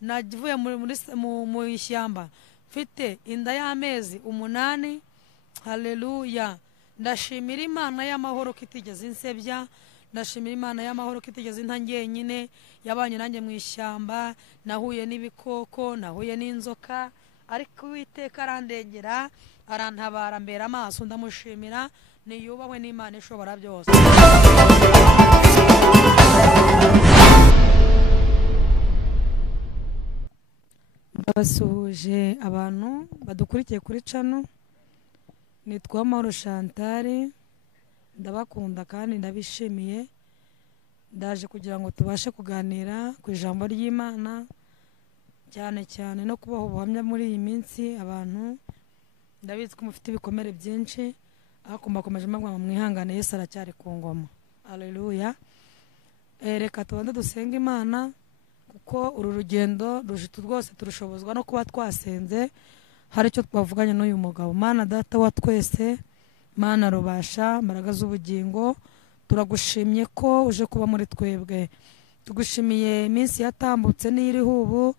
navuye mu ishyamba mfite inda y'amezi 8. Haleluya. Ndashimira Imana y'amahoro kitigeze insebya, ndashimira Imana y'amahoro kitigeze inta njyenyine, yabanye nanjye mu ishyamba, nahuye n'ibikoko, nahuye n'inzoka, ariko Uwiteka arandengera, arantabara mbera amaso, ndamushimira. Niyubahwe n'Imana ishobora byose. Ndabasuhuje abantu badukurikiye kuri channel. Nitwa Mahoro Chantal, ndabakunda kandi ndabishimiye. Ndaje kugira ngo tubashe kuganira ku ijambo ry'Imana, cyane cyane no kubaho ubuhamya muri iyi minsi. Abantu ndabizi ko mufite ibikomere byinshi, ariko mbakomeje mbabwira ngo mwihangane, Yesu aracyari ku ngoma. Haleluya. Reka tubanze dusenga Imana, kuko uru rugendo rujitu rwose turushobozwa no kuba twasenze. Hari icyo twavuganye n'uyu mugabo. Mana data wa twese, Mana rubasha mbaraga z'ubugingo, turagushimye ko uje kuba muri twebwe. Tugushimiye iminsi yatambutse n'iriho ubu,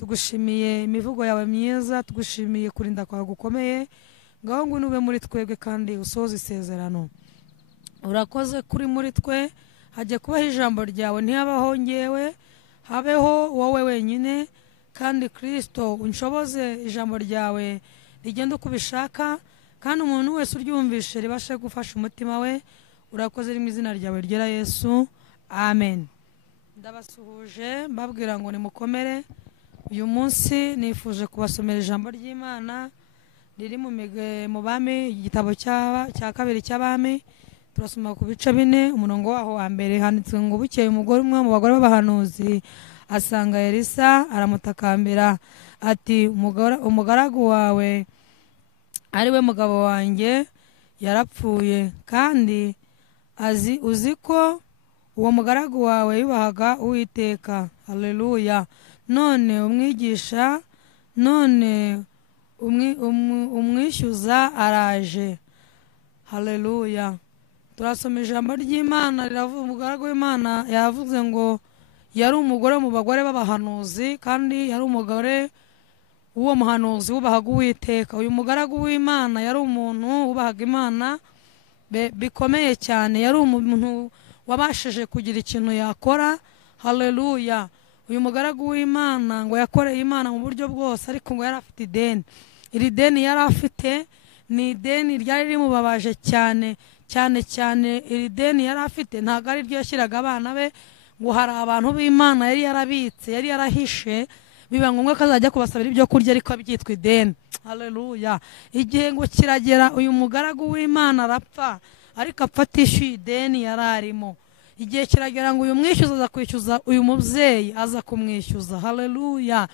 tugushimiye imivugo yawe myiza, tugushimiye kurinda kwawe gukomeye. Ngaho ngo nube muri twebwe kandi usohoze isezerano. Urakoze kuri muri twe, hajye kubaho ijambo ryawe, ntihabaho ngewe, habeho wowe wenyine. Kandi Kristo unshoboze ijambo ryawe rigenda uko ubishaka, kandi umuntu wese uryumvishe ribashe gufasha umutima we. Urakoze mu izina ryawe ryera Yesu, amen. Ndabasuhuje mbabwira ngo nimukomere. Uyu munsi nifuje kubasomera ijambo ry'Imana riri mu Bami, igitabo cya kabiri cy'Abami. Turasoma ku bice 4, umurongo waho wa mbere handitswe ngo bukeye umugore umwe mu bagore b'abahanuzi asanga Elisa, aramutakambira ati umugaragu wawe ari we mugabo wanjye yarapfuye, kandi uzi ko uwo mugaragu wawe yubahaga Uwiteka. Haleluya. None umwigisha, none umwishyuza araje. Haleluya. Turasoma ijambo ry'Imana riravuga, umugaragu w'Imana yavuze ngo yari umugore mu bagore b'abahanuzi, kandi yari umugore w'uwo muhanuzi wubahaga Uwiteka. Uyu mugaragu w'Imana yari umuntu wubahaga Imana bikomeye cyane, yari umuntu wabashije kugira ikintu yakora. Haleluya. Uyu mugaragu w'Imana ngo yakoreye Imana mu buryo bwose, ariko ngo yari afite ideni. Iri deni yari afite ni ideni ryari rimubabaje cyane cyane cyane. Iri deni yari afite ntabwo ari ryo yashyiraga abana be, ngo hari abantu b'Imana yari yarabitse, yari yarahishe, biba ngombwa ko azajya kubasabira ibyo kurya, ariko byitwa ideni. Haleluya. Igihe ngo kiragera, uyu mugaragu w'Imana arapfa, ariko apfa atishyuye ideni yari arimo. Igihe kiragera ngo uyu mwishyuza aza kwishyuza uyu mubyeyi, aza kumwishyuza. Haleluya.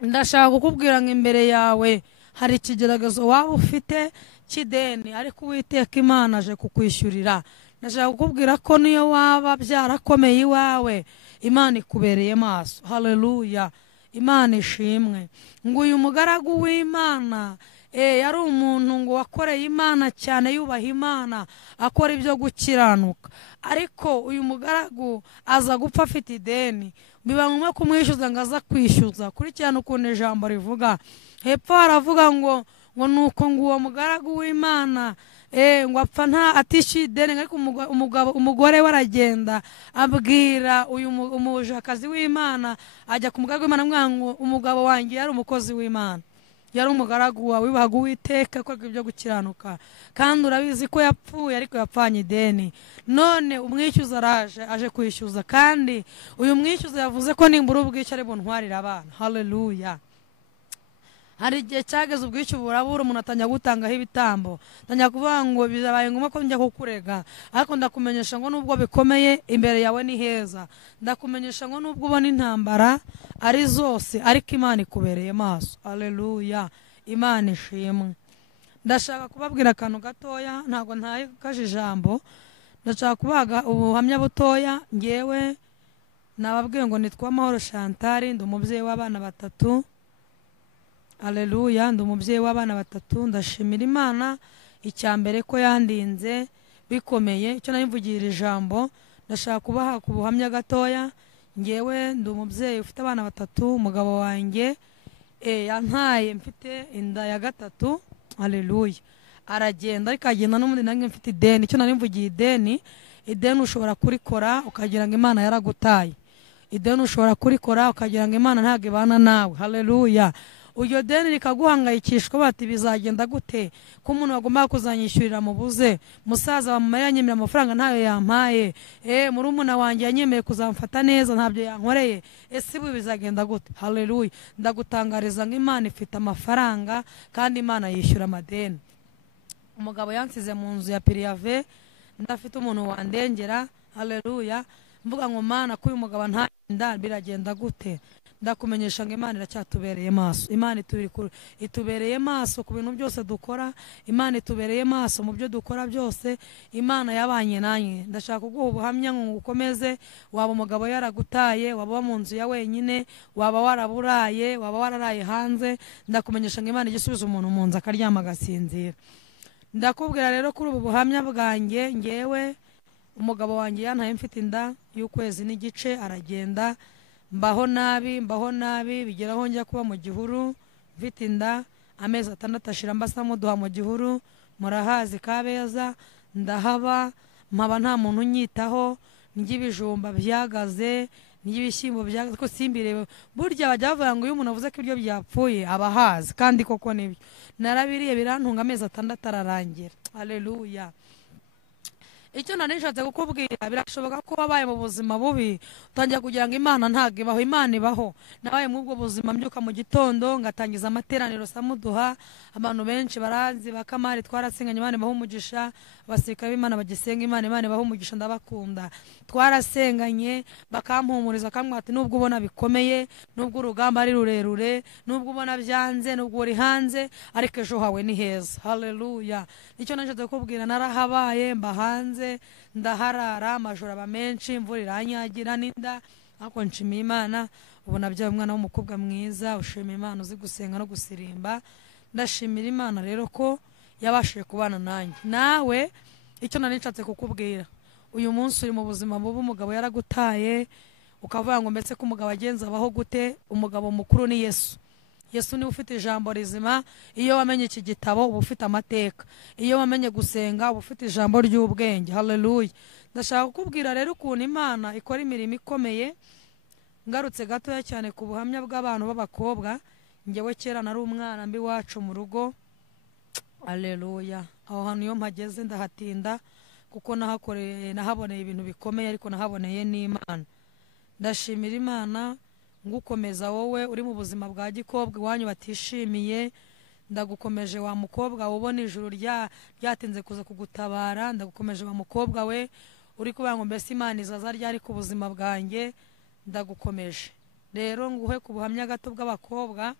Ndashaka kukubwira ngo imbere yawe hari ikigeragezo waba ufite cy'ideni, ariko Uwiteka Imana aje kukwishyurira. Ndashaka kukubwira ko niyo waba byarakomeye iwawe, Imana ikubereye maso. Haleluya. Imana ishimwe. Ngo uyu mugaragu w'Imana yari umuntu ngo wakoreye Imana cyane, yubaha Imana, akora ibyo gukiranuka, ariko uyu mugaragu aza gupfa afite ideni. Biba ngombwa kumwishyuza ngo aza kwishyuza. Kurikirana ukuntu ijambo rivuga. Hepfo haravuga ngo nuko ngo uwo mugaragu w'Imana ngo apfa nta atishyuye ideni, ariko umugore we aragenda abwira uyu umujakazi w'Imana, ajya ku mugaragu w'Imana amubwira ngo umugabo wanjye yari umukozi w'Imana, yari umugaragu wawe wibahaga Uwiteka, akoraga ibyo gukiranuka, kandi urabizi ko yapfuye, ariko yapfanye ideni. None umwishyuza araje, aje kwishyuza, kandi uyu mwishyuza yavuze ko nimbura ubwishyu ari buntwarira abana. Haleluya. Hari igihe cyageze ubwishyu burabura, umuntu atangira gutangaho ibitambo, atangira kuvuga ngo bizabaye ngombwa ko njya kukurega, ariko ndakumenyesha ngo nubwo bikomeye imbere yawe ni heza. Ndakumenyesha ngo nubwo ubona intambara ari zose, ariko Imana ikubereye maso. Haleluya. Imana ishimwe. Ndashaka kubabwira akantu gatoya, ntabwo ntakaje ijambo. Ndashaka kubaga ubuhamya butoya. Ngewe nababwiye ngo nitwa Mahoro Chantal, ndi umubyeyi w'abana 3. Haleluya. Ndi umubyeyi w'abana 3. Ndashimira Imana icyambere ko yandinze bikomeye. Icyo narimvugira ijambo, ndashaka kubaha ku buhamya gatoya. ngewe ndi umubyeyi ufite abana batatu, umugabo wanjye yantaye mfite inda ya gatatu. Haleluya. Aragenda ariko agenda n'ubundi nange mfite ideni. Icyo nari mvugiye ideni ushobora kurikora ukagira ngo Imana yaragutaye. Ideni ushobora kurikora ukagira ngo Imana ntabwo ibana nawe. Haleluya. Uryo deni rikaguhangayikishwa bati bizagenda gute ko umuntu agomba kuzanyishyurira mu buze, musaza wa mama yanyemerera amafaranga ntayo yampaye, murumuna wanjye yanyemereye kuzamfata neza ntabyo yankoreye, ese ibi bizagenda gute? Haleluya. Ndagutangariza ngo Imana ifite amafaranga kandi Imana yishyura amadeni. Umugabo yansize mu nzu ya Piriyave ndafite umuntu wandengera. Haleluya. Mvuga ngo Mana ko uyu mugabo ntarinda biragenda gute? Ndakumenyesha ngo Imana iracyatubereye maso. Imana itubereye maso ku bintu byose dukora. Imana itubereye maso mu byo dukora byose. Imana yabanye nanjye. Ndashaka kuguha ubuhamya ngo ukomeze. Waba umugabo yaragutaye, waba mu nzu ya wenyine, waba waraburaye, waba wararaye hanze, ndakumenyesha ngo Imana igisubiza umuntu mu nzu akaryama agasinzira. Ndakubwira rero kuri ubu buhamya bwanjye, ngewe umugabo wanjye yantaye mfite inda y'ukwezi n'igice, aragenda mbaho nabi bigeraho njya kuba mu gihuru mfite inda. Amezi 6 ashira mbasa muduha mu gihuru, murahazi Kabeza, ndahaba mpaba nta muntu unyitaho, njyibijumba byagaze, njyibishyimbo byagaze ko simbirebe. Burya bajya bavuga ngo iyo umuntu avuze ko ibyo byapfuye abahazi, kandi koko nibyo. Narabiriye birantunga amezi 6 ararangira. Haleluya. Icyo nari nshatse kukubwira, birashoboka ko wabaye mu buzima bubi utangiye kugira ngo Imana ntabwo ibaho. Imana ibaho. Nabaye mu ubwo buzima, mbyuka mu gitondo ngatangiza amateraniro samuduha. Abantu benshi barazi bakamari twarasenganye, Imana ibaho umugisha. Abasirikare b'Imana bagisenga Imana, Imana ibaho umugisha, ndabakunda. Twarasenganye bakampumuriza bakamwira ati nubwo ubona bikomeye, nubwo urugamba ari rurerure, nubwo ubona byanze, nubwo uri hanze, ariko ejo hawe ni heza. Haleluya. Nicyo nashatse kukubwira, narahabaye mba hanze ndaharara, amajoro aba menshi, imvura iranyagira n'inda, ariko nshimiye Imana ubu nabyaye umwana w'umukobwa mwiza ushima Imana, uzi gusenga no gusirimba. Ndashimira Imana rero ko yabashije kubana nanjye. Nawe icyo nari nshatse kukubwira, uyu munsi uri mu buzima bubi, umugabo yaragutaye, ukavuga ngo mbese ko umugabo agenza abaho gute? Umugabo mukuru ni Yesu. Yesu niwe ufite ijambo rizima. Iyo wamenye iki gitabo uba ufite amateka. Iyo wamenye gusenga uba ufite ijambo ry'ubwenge. Haleluya. Ndashaka kukubwira rero ukuntu Imana ikora imirimo ikomeye. Ngarutse gatoya cyane ku buhamya bw'abantu b'abakobwa. Njyewe kera nari umwana mbi wacu mu rugo. Haleluya. Aho hantu iyo mpageze ndahatinda kuko nahaboneye ibintu bikomeye, ariko nahaboneye n'Imana. Ndashimira Imana ngukomeza wowe uri mu buzima bwa gikobwa iwanyu batishimiye. Ndagukomeje wa mukobwa ubona ijuru ryatinze kuza kugutabara. Ndagukomeje wa mukobwa we uri kuvuga ngo mbese Imana izaza ryari ku buzima bwanjye. Ndagukomeje rero nguhe ku buhamya gato bw'abakobwa.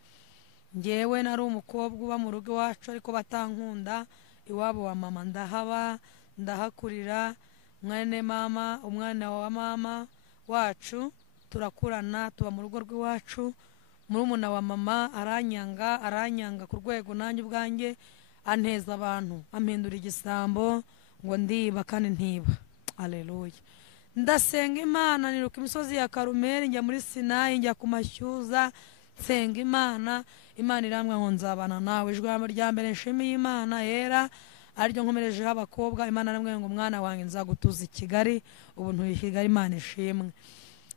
Ngewe nari umukobwa uba mu rugo iwacu ariko batankunda. Iwabo wa mama ndahaba ndahakurira, mwene mama umwana wa mama wacu turakurana, tuba mu rugo rw'iwacu. Murumuna wa mama aranyanga ku rwego nanjye ubwanjye anteza abantu, ampindura igisambo ngo ndiba kandi ntiba. Haleluya. Ndasenga Imana, niruka imisozi ya Karumeli, njya muri Sinayi, njya ku mashyuza nsenga Imana. Imana irambwira ngo nzabana nawe. Ijambo rya mbere nshimiye Imana yera ariryo nkomerejeho abakobwa. Imana irambwira ngo mwana wanjye nzagutuza i Kigali. Ubu ntuye i Kigali, Imana ishimwe.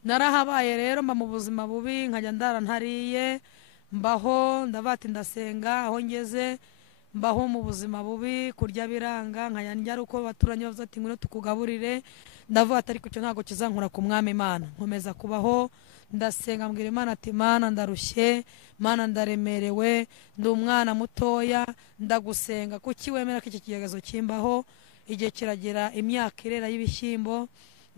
Narahabaye rero mba mu buzima bubi, nkajya ndara ntariye, mbaho ndavati ndasenga. Aho ngeze mbaho mu buzima bubi, kurya biranga, nkajya ndya ari uko baturanye bavuze ati ngwino tukugaburire. Ndavuga ati ariko icyo ntabwo kizankura ku mwami Imana. Nkomeza kubaho ndasenga, mbwira Imana ati Mana ndarushye, Mana ndaremerewe, ndi umwana mutoya, ndagusenga kuki wemera ko iki kigezo kimbaho. Igihe kiragera imyaka irera y'ibishyimbo,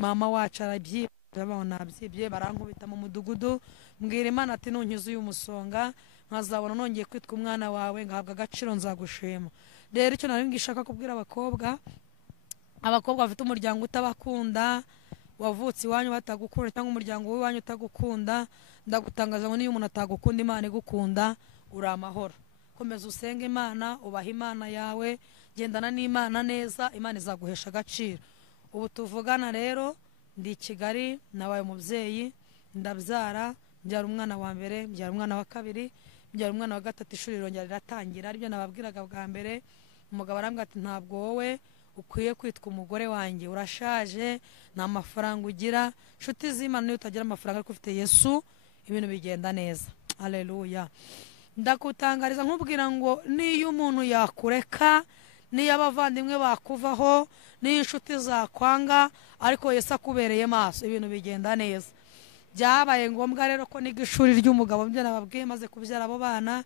mama wacu nabyibye barankubita mu mudugudu. Mbwira Imana ati nunkiza uyu musonga nkazabona nongeye kwitwa umwana wawe, ngahabwa agaciro, nzagushima. Rero icyo nari ngishaka kubwira abakobwa bafite umuryango utabakunda, wavutse iwanyu batagukunda cyangwa umuryango w'iwanyu utagukunda, ndagutangaza ngo niyo umuntu atagukunda Imana igukunda, uri amahoro. Komeza usenge Imana, ubaha Imana yawe, gendana n'Imana neza, Imana izaguhesha agaciro. Ubu tuvugana rero ndi i Kigali, nabaye umubyeyi, ndabyara, mbyara umwana wa mbere, mbyara umwana wa kabiri, mbyara umwana wa gatatu, ishuri rirongera riratangira. Aribyo nababwiraga bwa mbere. Umugabo arambwira ati ntabwo wowe ukwiye kwitwa umugore wanjye, urashaje, nta mafaranga ugira. Nshuti z'Imana, niyo utagira amafaranga ariko ufite Yesu, ibintu bigenda neza. Haleluya. Ndakutangariza nkubwira ngo niyo umuntu yakureka, niyo abavandimwe bakuvaho, niyo inshuti zakwanga, ariko Yesu akubereye maso, ibintu bigenda neza. Byabaye ngombwa rero ko niga ishuri ry'umugabo, byo nababwiye maze kubyara abo bana.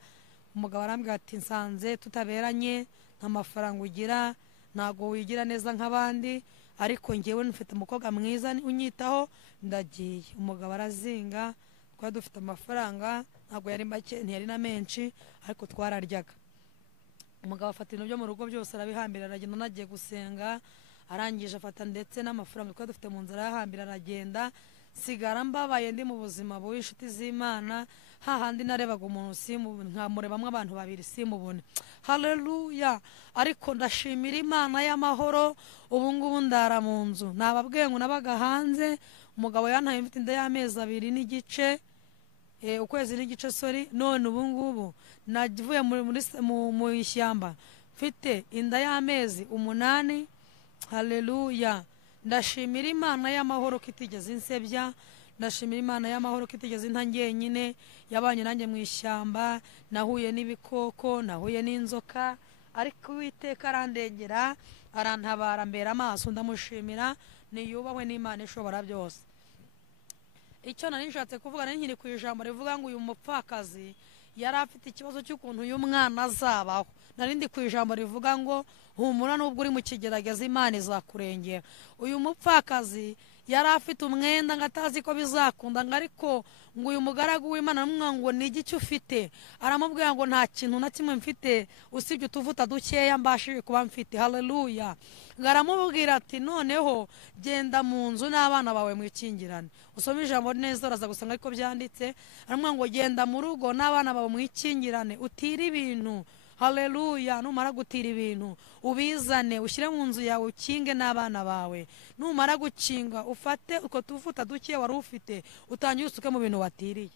Umugabo arambwira ati nsanze tutaberanye, nta mafaranga ugira, ntago wigira neza nk'abandi, ariko njyewe mfite umukobwa mwiza unyitaho, ndagiye. Umugabo arazinga, twari dufite amafaranga, ntabwo yari make ntiyari na menshi, ariko twararyaga. Umugabo afata ibintu byo mu rugo byose arabihambira, aragenda. Nagiye gusenga, arangije afata ndetse n'amafaranga twari dufite mu nzara arayahambira, aragenda. Sigara mbabaye ndi mu buzima bubi, inshuti z'Imana. Hahandi narebaga umuntu simubone, nkamurebamwe abantu babiri simubone. Haleluya. Ariko ndashimira Imana y'amahoro, ubu ngubu ndara mu nzu. Nababwiye ngo nabaga hanze, umugabo yantaye mfite inda y'amezi 2 n'igice, ukwezi n'igice sorry. None ubu ngubu navuye mu ishyamba mfite inda y'amezi 8. Haleluya. Ndashimira Imana y'amahoro ko itigeze insebya. Ndashimira Imana y'amahoro ko itigeze inta njyenyine, yabanye nanjye mu ishyamba. Nahuye n'ibikoko, nahuye n'inzoka, ariko Uwiteka arandengera, arantabara, mbera amaso. Ndamushimira, niyubahwe n'Imana ishobora byose. Icyo nari nshatse kuvuga, nari nkiri ku ijambo rivuga ngo uyu mupfakazi yari afite ikibazo cy'ukuntu uyu mwana azabaho. Nari ndi ku ijambo rivuga ngo humura, nubwo uri mu kigerageza Imana izakurengera. Uyu mupfakazi yari afite umwenda ngo atazi ko bizakunda, ngo ariko ngo uyu mugaragu w'Imana aramubwira ngo ni iki ufite? Aramubwira ngo nta kintu na kimwe mfite usibye utuvuta dukeya mbashije kuba mfite. Haleluya. Ngaramubwira ati noneho genda mu nzu n'abana bawe mwikingirane. Usome ijambo neza uraza gusanga ariko byanditse. Aramubwira ngo genda mu rugo n'abana bawe mwikingirane, utire ibintu. Haleluya. Numara gutira ibintu ubizane, ushyire mu nzu yawe, ukinge n'abana bawe. Numara gukinga ufate uko tuvuta duke wari ufite, utangiye usuke mu bintu watiriye.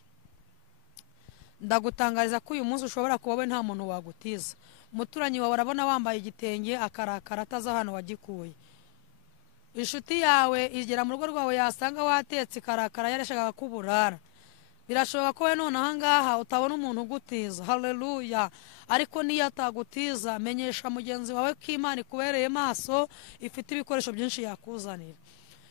Ndagutangariza ko uyu munsi ushobora kuba we nta muntu wagutiza. Umuturanyi wawe arabona wambaye igitenge akarakara ataza hano wagikuye. Inshuti yawe igera mu rugo rwawe yasanga watetse ikarakara yarashakaga kuburara. Birashoboka ko we none aha ngaha utabona umuntu ugutiza. Haleluya. Ariko niyo atagutiza, menyesha mugenzi wawe ko Imana ikubereye maso, ifite ibikoresho byinshi yakuzanira.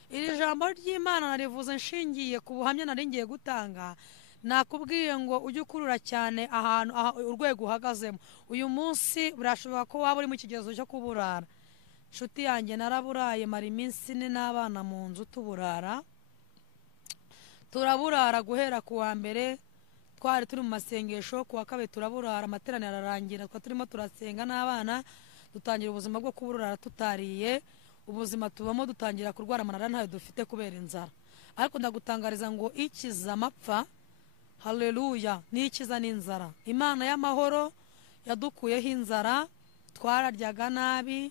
Iri jambo ry'Imana narivuze nshingiye ku buhamya nari ngiye gutanga. Nakubwiye ngo ujye ukurura cyane ahantu urwego uhagazemo. Uyu munsi birashoboka ko waba uri mu kigezo cyo kuburara. Nshuti yanjye naraburaye, mara iminsi 4 n'abana mu nzu tuburara. Turaburara guhera ku wa mbere, twari turi mu masengesho. Ku wa kabiri turaburara, amateraniro ararangira, twa turimo turasenga n'abana, dutangira ubuzima bwo kuburara tutariye. Ubuzima tubamo dutangira kurwara amanara ntayo dufite kubera inzara. Ariko ndagutangariza ngo ikiza amapfa, haleluya, n'ikiza n'inzara. Imana y'amahoro yadukuyeho inzara, twararyaga nabi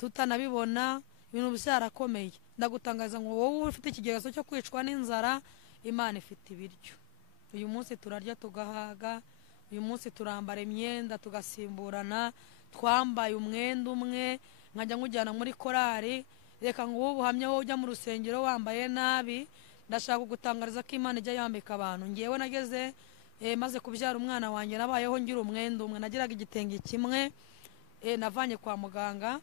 tutanabibona, ibintu byarakomeye. Ndagutangariza ngo wowe ufite ikigezo cyo kwicwa n'inzara, Imana ifite ibiryo. Uyu munsi turarya tugahaga, uyu munsi turambara imyenda tugasimburana. Twambaye umwenda umwe, nkajya nkujyana muri korari. Reka ngo ubu buhamya wowe ujya mu rusengero wambaye nabi. Ndashaka kugutangariza ko Imana ijya yambika abantu. Ngewe nageze maze kubyara umwana wanjye nabayeho ngira umwenda umwe. Nagiraga igitenge kimwe, navanye kwa muganga.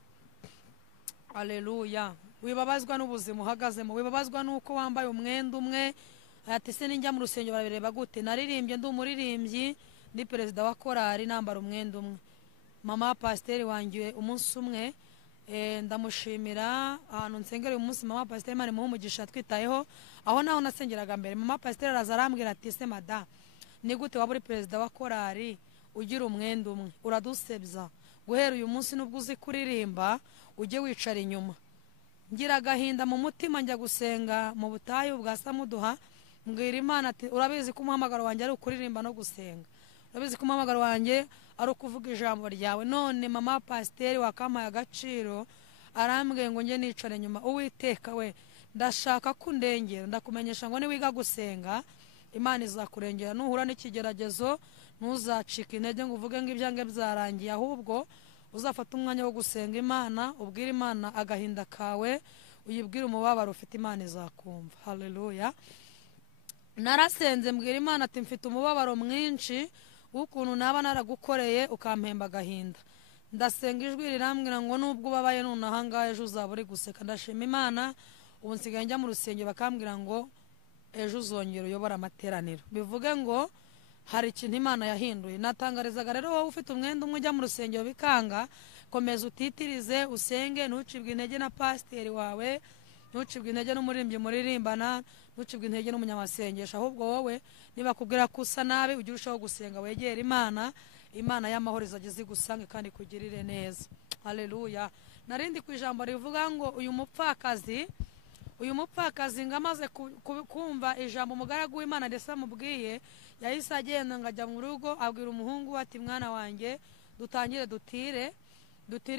Haleluya. Wibabazwa n'ubuzima uhagazemo, wibabazwa nuko wambaye umwenda umwe. Ati se ninjya mu rusengero barabireba gute? Naririmbye ndi umuririmbyi, ndi perezida wa korari, nambara umwenda umwe. Mama pasiteri wanjye umunsi umwe, ndamushimira ahantu nsengera uyu munsi. Mama pasiteri Imana imuhe umugisha, twitayeho aho naho nasengeraga mbere. Mama pasiteri araza arambwira ati se mada, ni gute waba uri perezida wa korari ugira umwenda umwe? Uradusebya. Guhera uyu munsi nubwo uzi kuririmba ujye wicara inyuma. Ngira agahinda mu mutima, njya gusenga mu butayu bwa Samuduha. Mbwira Imana ati urabizi ko umuhamagaro wanjye ari ukuririmba no gusenga, urabizi ko umuhamagaro wanjye ari ukuvuga ijambo ryawe. None mama pasiteri wakampaye agaciro arambwiye ngo njye nicare nyuma. Uwiteka we, ndashaka kundengera, ndakumenyesha ngo niwiga gusenga Imana izakurengera. Nuhura n'ikigeragezo ntuzacika intege ngo uvuge ngo ibyange byarangiye, ahubwo uzafata umwanya wo gusenga Imana, ubwire Imana agahinda kawe, uyibwire umubabaro ufite, Imana izakumva. Haleluya. Narasenze mbwira Imana ati mfite umubabaro mwinshi w'ukuntu naba naragukoreye ukampemba agahinda. Ndasenga ijwi rirambwira ngo nubwo ubabaye none ahangaha ejo uzaba uri guseka. Ndashima Imana, ubu nsigaye njya mu rusengero bakambwira ngo ejo uzongera uyobora amateraniro, bivuge ngo hari ikintu Imana yahinduye. Natangarizaga rero wowe ufite umwenda umwe ujya mu rusengero bikanga, komeza utitirize, usenge, ntucibwe intege na pasiteri wawe, ntucibwe intege n'umuririmbyi muririmbana, ntucibwe intege n'umunyamasengesho, ahubwo wowe nibakubwira ko usa nabi ujye urushaho gusenga, wegera Imana. Imana y'amahoro izageze igusange kandi kugirire neza. Haleluya. Narindi ku ijambo rivuga ngo uyu mupfakazi ngo amaze kumva ijambo umugaragu w'Imana ndetse amubwiye, yahise agenda ngo ajya mu rugo abwira umuhungu ati mwana wanjye dutangire dutire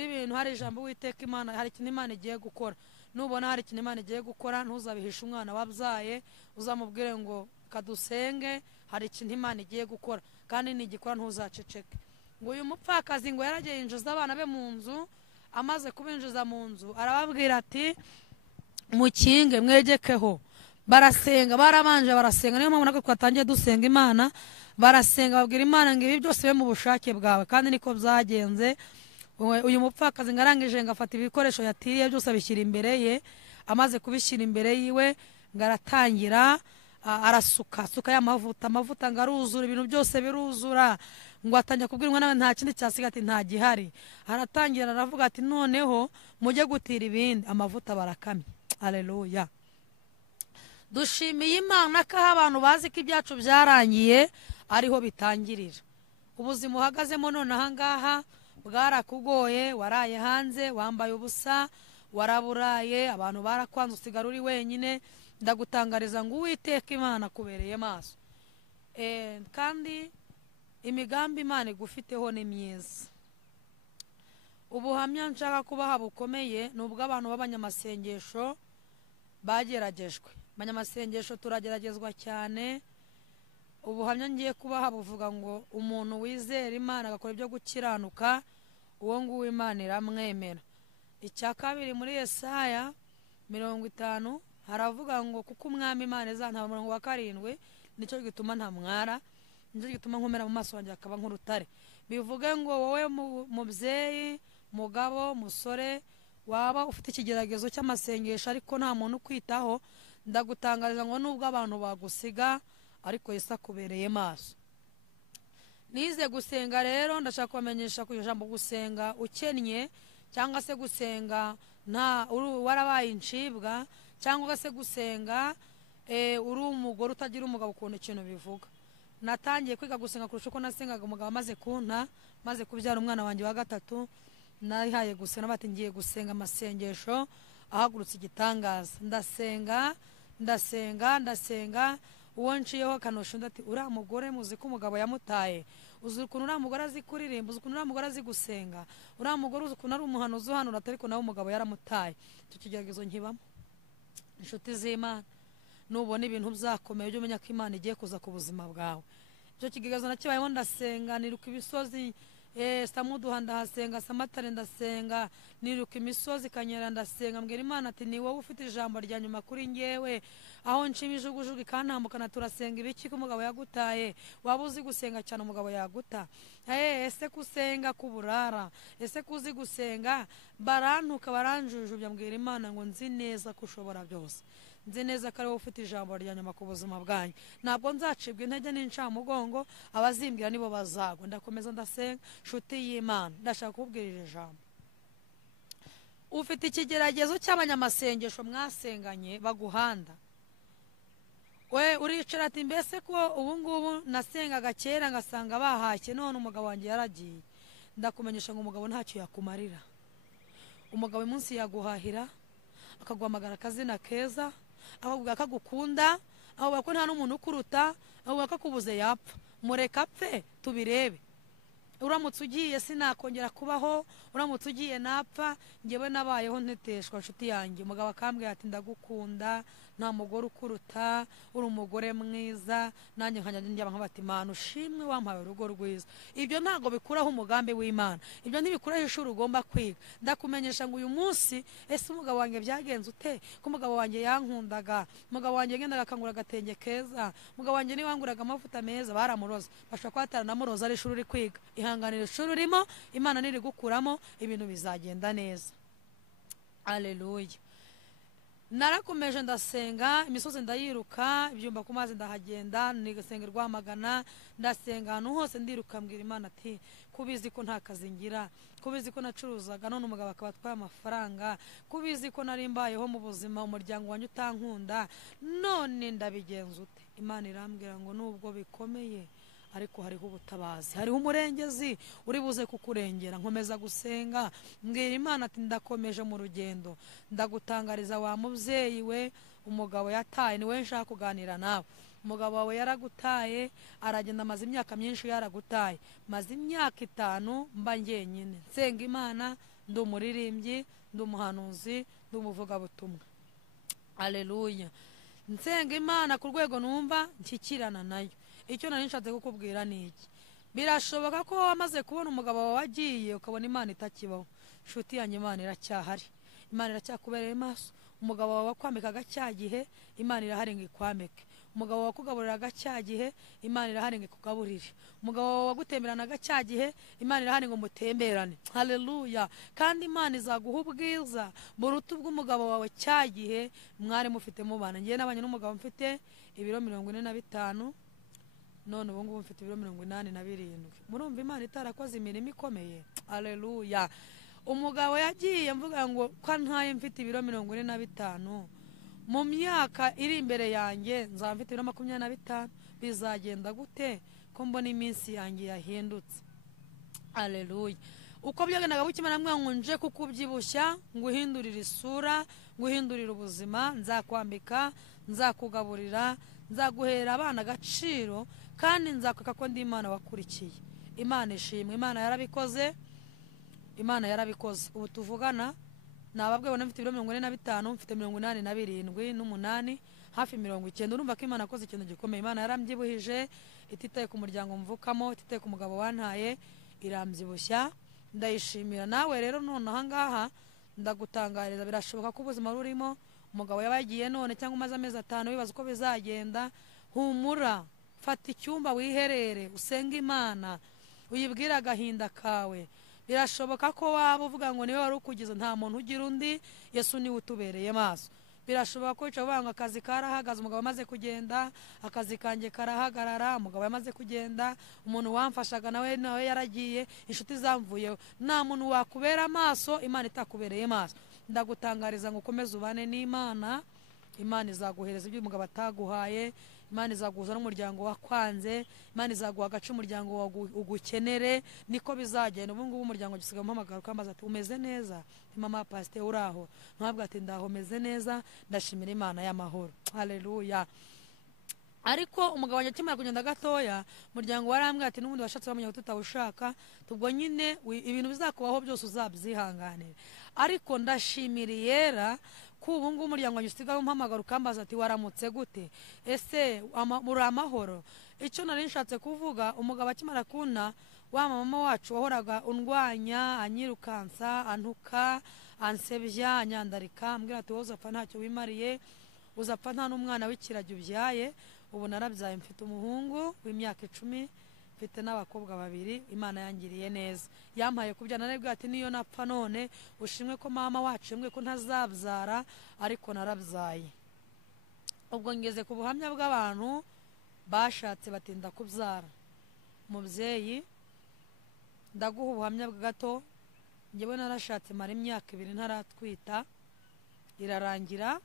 ibintu, hari ijambo Uwiteka Imana, hari ikintu Imana igiye gukora. Nubona hari ikintu Imana igiye gukora ntuzabihishe umwana wabyaye, uzamubwire ngo kadusenge, hari ikintu Imana igiye gukora kandi nigikora ntuzaceceke. Ngo uyu mupfakazi ngo yaragiye yinjiza abana be mu nzu, amaze kubinjiza mu nzu arababwira ati mukinge mwegekeho. Barasenga, barabanje barasenga, niyo mpamvu natwe twatangiye dusenga Imana. Barasenga babwira Imana ngo ibi byose bibe mu bushake bwawe, kandi niko byagenze. Uyu mupfakazi ngarangije ngafata ibikoresho yatiriye byose abishyira imbere ye, amaze kubishyira imbere yiwe ngaratangira arasuka y'amavuta ngo aruzura, ibintu byose biruzura, ngo atangira kubwira umwana nta kindi cyasiga ati nta gihari. Aratangira aravuga ati noneho mujye gutira ibindi, amavuta barakamye. Haleluya. Dushimiye Imana ko abantu bazi ko ibyacu byarangiye ariho bitangirira. Ubuzima uhagazemo none ahangaha bwarakugoye, waraye hanze, wambaye ubusa, waraburaye, abantu barakwanze usigara uri wenyine. Ndagutangariza ngo Uwiteka Imana kubereye maso, kandi imigambi Imana igufiteho ni myiza. Ubuhamya nshaka kubaha bukomeye nubwo abantu b'abanyamasengesho bageragejwe. Abanyamasengesho turageragezwa cyane. Ubuhamya ngiye kubaha buvuga ngo umuntu wizera Imana agakora ibyo gukiranuka, uwo nguwo Imana iramwemera. Icya kabiri muri Yesaya 50 haravuga ngo kuko umwami Imana izantaba, 7, nicyo gituma ntamwara, nicyo gituma nkomera mu maso wanjye akaba nk'urutare. Bivuge ngo wowe mubyeyi, mugabo, musore waba ufite ikigeragezo cy'amasengesho ariko nta muntu ukwitaho, ndagutangariza ngo nubwo abantu bagusiga ariko Yesu akubereye maso. Nize gusenga rero, ndashaka kubamenyesha ku ijambo gusenga ukennye, cyangwa se gusenga nta warabaye incibwa, cyangwa se gusenga uri umugore utagira umugabo, ukuntu ikintu bivuga. Natangiye kwiga gusenga kurusha uko nasengaga umugabo amaze kunta, maze kubyara umwana wanjye wa gatatu. Nahihaye gusenga, bati ngiye gusenga amasengesho ahagurutse igitangaza. Ndasenga uwo nciyeho akanosha undi ati uriya mugore muzi ko umugabo yamutaye, uzi ukuntu uriya mugore azi kuririmba, uzi ukuntu uriya mugore azi gusenga, uriya mugore uzi ukuntu ari umuhanuzi uhanura, ariko nawe umugabo yaramutaye. Icyo kigeragezo nkibamo. Inshuti z'Imana, nubona ibintu byakomeye ujye umenya ko Imana igiye kuza ku buzima bwawe. Icyo kigeragezo nakibayeho, ndasenga niruka ibisozi, Samuduha ndahasenga, Samatare ndasenga, niruka imisozi Kanyera ndasenga, mbwira Imana ati ni wowe ufite ijambo rya nyuma kuri ngewe, aho nshima ijugujugu ikantambukana turasenga ibiki ko umugabo yagutaye, waba uzi gusenga cyane umugabo yaguta, ese kusenga kuburara, ese kuzi gusenga. Barantuka baranjujubya, mbwira Imana ngo nzi neza ko ushobora byose, nzi neza ko ari wowe ufite ijambo rya nyuma ku buzima bwanyu, ntabwo nzacibwa intege n'incamugongo, abazimbwira nibo bazagwa. Ndakomeza ndasenga. Nshuti y'Imana, ndashaka kubwira iri jambo. Ufite ikigeragezo cy'abanyamasengesho mwasenganye baguhanda, we uricara ati mbese ko ubu ngubu nasengaga kera ngasanga bahashye, none umugabo wanjye yaragiye. Ndakumenyesha ngo umugabo ntacyo yakumarira. Umugabo umunsi yaguhahira, akaguhamagara akazina keza, akavuga ko agukunda, akavuga ko nta n'umuntu ukuruta, akavuga ko akubuze yapfa. Mureka apfe tubirebe. uramutse ugiye sinakongera kubaho, uramutse ugiye napfa, ngewe nabayeho nteteshwa nshuti yanjye. Umugabo akambwira ati ndagukunda, nta mugore ukuruta, uri umugore mwiza. Nanjye nkajya njya nkabati Imana ushimwe wampaye urugo rwiza. Ibyo ntago bikuraho umugambi w'Imana, ibyo ntibikuraho ishuri ugomba kwiga. Ndakumenyesha ngo uyu munsi ese umugabo wanjye byagenze ute, ko umugabo wanjye yankundaga, umugabo wanjye yagendaga akangura agatenge keza, umugabo wanjye niwe wanguraga amavuta meza, baramuroza. Bashobora kuba bataranamuroza ari ishuri uri kwiga. Ihanganira ishuri urimo, Imana niri gukuramo, ibintu bizagenda neza. Haleluya. Narakomeje ndasenga, imisozi ndayiruka, ibyumba ku mazi ndahagenda, nigasenga Rwamagana, ndasenga ahantu hose ndiruka, mbwira Imana ati kubizi ko nta kazi ngira, kubizi ko nacuruzaga none umugabo akaba atwaye amafaranga, kubizi ko nari mbayeho mu buzima umuryango wanjye utankunda, none ndabigenza ute? Imana irambwira ngo nubwo bikomeye ariko hariho ubutabazi, hariho umurengezi uri buze kukurengera. Nkomeza gusenga, mbwira Imana ati ndakomeje mu rugendo. Ndagutangariza wa mubyeyi we, umugabo yataye, ni we nshaka kuganira nawe. Umugabo wawe yaragutaye, aragenda, amaze imyaka myinshi yaragutaye. Maze imyaka 5 mba njyenyine nsenga Imana, ndi umuririmbyi, ndi umuhanuzi, ndi umuvugabutumwa. Haleluya. Nsenga Imana ku rwego numva nshyikirana nayo. Icyo nari nshatse kukubwira ni iki: birashoboka ko wamaze kubona umugabo wawe wagiye ukabona Imana itakibaho. Nshuti yanjye, Imana iracyahari, Imana iracyakubereye maso. Umugabo wawe wakwambikaga cya gihe, Imana irahari ngo ikwambike. Umugabo wawe wakugaburiraga cya gihe, Imana irahari ngo ikugaburire. Umugabo wawe wagutemberanaga cya gihe, Imana irahari ngo mutemberane. Haleluya. Kandi Imana izaguha ubwiza buruta ubw'umugabo wawe cya gihe mwari mufite mubana. Ngiye nabanye n'umugabo mfite ibiro 45, none ubu ngubu mfite ibiro 87. Murumva Imana itarakoze imirimo ikomeye? Haleluya. Umugabo yagiye mvuga ngo ko ntaye mfite ibiro 45, mu myaka iri imbere yanjye nzaba mfite ibiro 25. Bizagenda gute ko mbona iminsi yanjye yahindutse? Haleluya. Uko byagendaga bukimana mwe ngo nje kukubyibushya, nguhindurira isura, nguhindurira ubuzima, nzakwambika, nzakugaburira, nzaguhera abana agaciro, kandi nzakweka ko ndi Imana wakurikiye. Imana ishimwe. Imana yarabikoze, Imana yarabikoze. Ubu tuvugana nababwiye ngo mfite ibiro 45, mfite 87 n'umunani, hafi 90. Urumva ko Imana yakoze ikintu gikomeye. Imana yarambyibuhije, ititaye ku muryango mvukamo, ititaye ku mugabo wantaye, irambyibushya. Ndayishimira. Nawe rero none ahangaha ndagutangariza, birashoboka ko ubuzima rurimo umugabo yabagiye none cyangwa umaze amezi 5 wibaza uko bizagenda. Humura, fata icyumba wiherere, usenga Imana, uyibwira agahinda kawe. Birashoboka ko waba uvuga ngo niwe wari ukugize, nta muntu ugira undi, Yesu niwe utubereye maso. Birashoboka ko wicara uvuga ngo akazi karahagaze, umugabo amaze kugenda, akazi kanjye karahagarara, umugabo yamaze kugenda, umuntu wamfashaga nawe yaragiye, inshuti zamvuyeho. Nta muntu wakubera maso Imana itakubereye maso. Ndagutangariza ngo ukomeze ubane n'Imana. Imana izaguhereza ibyo umugabo ataguhaye, Imana izaguhuza n'umuryango wakwanze, Imana izaguha agace umuryango ugukenere. Niko bizagenda. Ubu ngubu umuryango gisigaye umpamagara ukambaza ati umeze neza? Mama Pasteur uraho? Nkabwa ati ndaho meze neza, ndashimira Imana y'amahoro. Haleluya. Ariko umugabo wanjye akimara kugenda gatoya, umuryango warambwira ati n'ubundi washatse bamenye tutawushaka, tubwo nyine ibintu bizakubaho byose uzabyihanganira. Ariko ndashimira Yera ko ubu ngubu umuryango wanjye usigaye umpamagara ukambaza ati waramutse gute, ese muri amahoro? Icyo nari nshatse kuvuga, umugabo akimara kuna, wa mama wacu wahoraga undwanya, anyirukansa, antuka, ansebya, anyandarika, ambwira ati wowe uzapfa ntacyo wimariye, uzapfa nta n'umwana w'ikiragi ubyaye. Ubu narabyaye, mfite umuhungu w'imyaka 10, mfite n'abakobwa 2. Imana yangiriye neza, yampaye kubyana. Narebwa ati niyo napfa none ushimwe ko mama wacu yambwiye ko ntazabyara, ariko narabyaye. Ubwo ngeze ku buhamya bw'abantu bashatse batinda kubyara. Mubyeyi, ndaguha ubuhamya gato. Ngewe narashatse mara imyaka 2 ntaratwita, irarangira.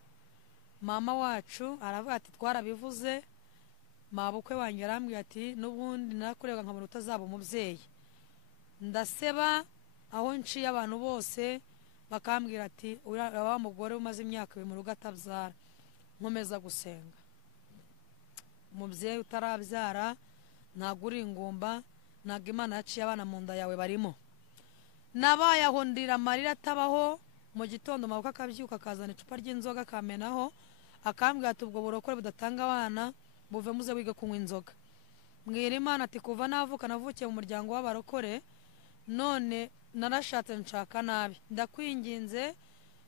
Mama wacu aravuga ati twarabivuze. Mabukwe wanjye arambwira ati n'ubundi nakurega nkabona utazaba umubyeyi. Ndaseba aho nciye, abantu bose bakambwira ati wa mugore umaze imyaka 2 mu rugo atabyara. Nkomeza gusenga. Umubyeyi utarabyara ntabwo uri ingumba, ntabwo Imana yaciye abana mu nda yawe barimo. Nabaye aho ndira amarira atabaho, mu gitondo maboko akabyuka akazana icupa ry'inzoga akamenaho, akambwira ati ubwo burokore budatanga abana buve muze wige kunywa inzoga. Mbwira Imana ati kuva navuka navukiye mu muryango w'abarokore, none narashatse nshaka nabi, ndakwinginze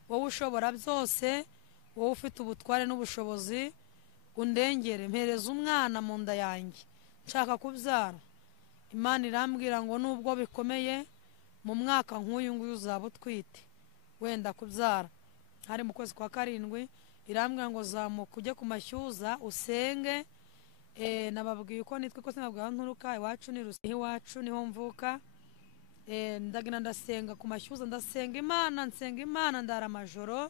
wowe ushobora byose, wowe ufite ubutware n'ubushobozi, undengere mpereza umwana mu nda yanjye nshaka kubyara. Imana irambwira ngo nubwo bikomeye mu mwaka nk'uyu nguyu uzaba utwite wenda kubyara. Hari mu kwezi kwa karindwi irambwira ngo zamuka ujye ku mashyuza usenge. Nababwiye uko nitwe ko sinabwira nturuka iwacu ni Rusizi, iwacu niho mvuka. Ndagina ndasenga ku mashyuza, ndasenga Imana ndara amajoro,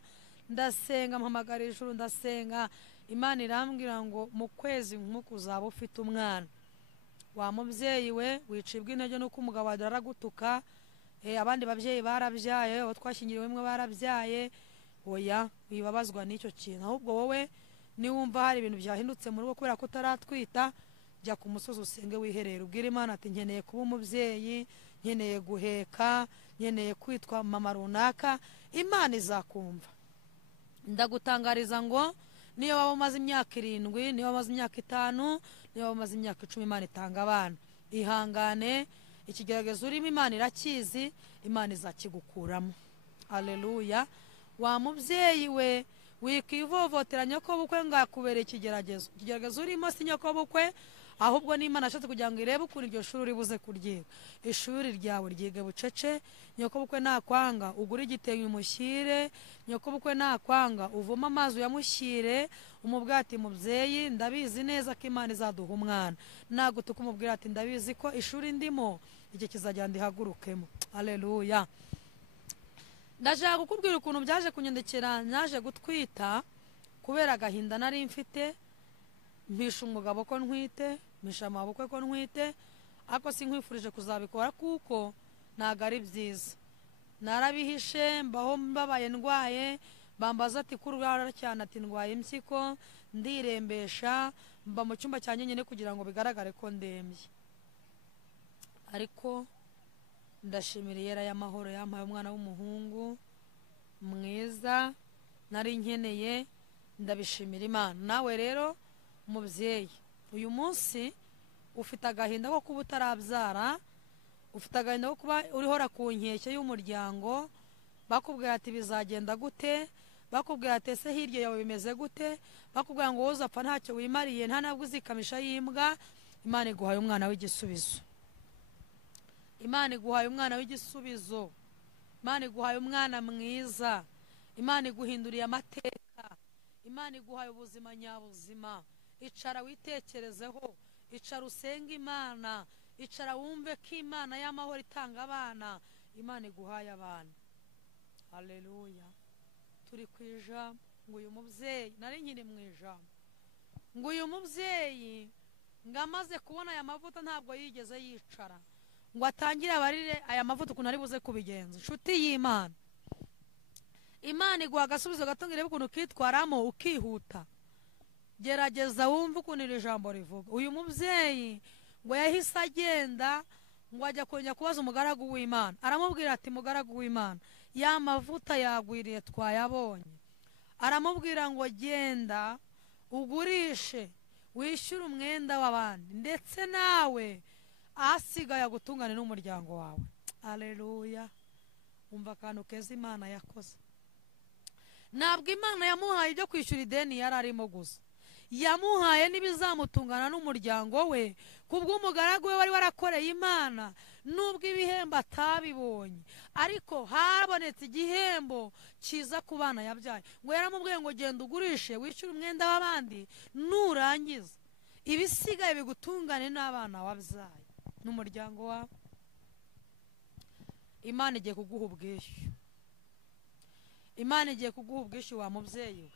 ndasenga mpamagara ijuru, ndasenga. Imana irambwira ngo mu kwezi nk'uku uzaba ufite umwana. Wa mubyeyi we wicibwa intege nuko umugabo wawe aragutuka, abandi babyeyi barabyaye, abo twashyingiriwemo barabyaye. Oya, wibabazwa n'icyo kintu, ahubwo wowe niwumva hari ibintu byahindutse mu rugo kubera ko utaratwita, jya ku musozi usenge wiherere, ubwire Imana ati nkeneye kuba umubyeyi, nkeneye guheka, nkeneye kwitwa mama runaka. Imana izakumva. Ndagutangariza ngo niyo waba umaze imyaka 7, niyo waba umaze imyaka 5, niyo waba umaze imyaka 10, Imana itanga abana. Ihangane, ikigeragezo urimo Imana irakizi, Imana izakigukuramo. Haleluya. Wa mubyeyi we wikivovotera nyoko bukwe ngakubereye ikigeragezo. Ikigeragezo urimo si nyoko bukwe, ahubwo n'Imana ashatse kugira ngo irebe ukuntu iryo shuri ribuze kuryiga. Ishuri ryawe ryige bucece. Nyoko bukwe nakwanga ugure igitenge umushyire, nyoko bukwe nakwanga uvuma amazi uyamushyire, umubwati mubyeyi ndabizi neza ko Imana izaduha umwana. Nagutuka umubwira ati ndabizi ko ishuri ndimo igihe kizajya ndihagurukemo. Haleluya. Ndashaka kukubwira ukuntu byaje kunyendekera naje gutwita kubera agahinda nari mfite, mpisha umugabo ko ntwite, mpisha amaboko ko ntwite, ariko sinkwifurije kuzabikora kuko ntago ari byiza. Narabihishe mbaho mbabaye ndwaye, bambaza ati kurwara cyane, ati ndwaye impyiko, ndirembesha, mba mu cyumba cya nyine kugira ngo bigaragare ko ndembye. Ariko ndashimira Yera y'amahoro yampaye umwana w'umuhungu mwiza nari nkeneye, ndabishimira Imana. Nawe rero mubyeyi, uyu munsi ufite agahinda ko kuba utarabyara, ufite agahinda ko kuba urihora ku nkeke y'umuryango, bakubwira ati bizagenda gute, bakubwira ati ese hirya yawe bimeze gute, bakubwira ngo wowe uzapfa ntacyo wimariye, nta nabwo uzikamisha y'imbwa. Imana iguhaye umwana w'igisubizo. Imana iguhaye umwana w'igisubizo. Imana iguhaye umwana mwiza. Imana iguhinduriye amateka. Imana iguhaye ubuzima nyabuzima. Icara witekerezeho, icara usenga Imana, icara wumve ko Imana y'amahoro itanga abana. Imana iguhaye abana. Haleluya. Turi ku ijambo ngo uyu mubyeyi, nari nkiri mu ijambo ngo uyu mubyeyi ngamaze kubona aya mavuta ntabwo yigeze yicara ngo atangire abarire aya mavuta ukuntu ari buze kubigenza. Inshuti y'Imana, Imana iguha agasubizo gato ngo irebe ukuntu ukitwaramo ukihuta. Gerageza wumve ukuntu iri jambo rivuga. Uyu mubyeyi ngo yahise agenda ngo ajya kongera kubaza umugaragu w'Imana, aramubwira ati mugaragu w'Imana, ya mavuta yagwiriye twayabonye. Aramubwira ngo genda ugurishe wishyure umwenda w'abandi, ndetse nawe asigaye agutungane n'umuryango wawe. Haleluya. Umva akantu keza Imana yakoze. Ntabwo Imana yamuhaye ibyo kwishyura ideni yari arimo gusa, yamuhaye n'ibizamutungana n'umuryango we, kubw'umugaragu we wari warakoreye Imana. Nubwo ibihembo atabibonye, ariko habonetse igihembo kiza ku bana yabyaye. Ngo yaramubwiye ngo genda ugurishe wishyure umwenda w'abandi, nurangiza ibisigaye bigutungane n'abana wabyaye n'umuryango wawe. Imana igiye kuguha ubwishyu. Imana igiye kuguha ubwishyu wa mubyeyi we.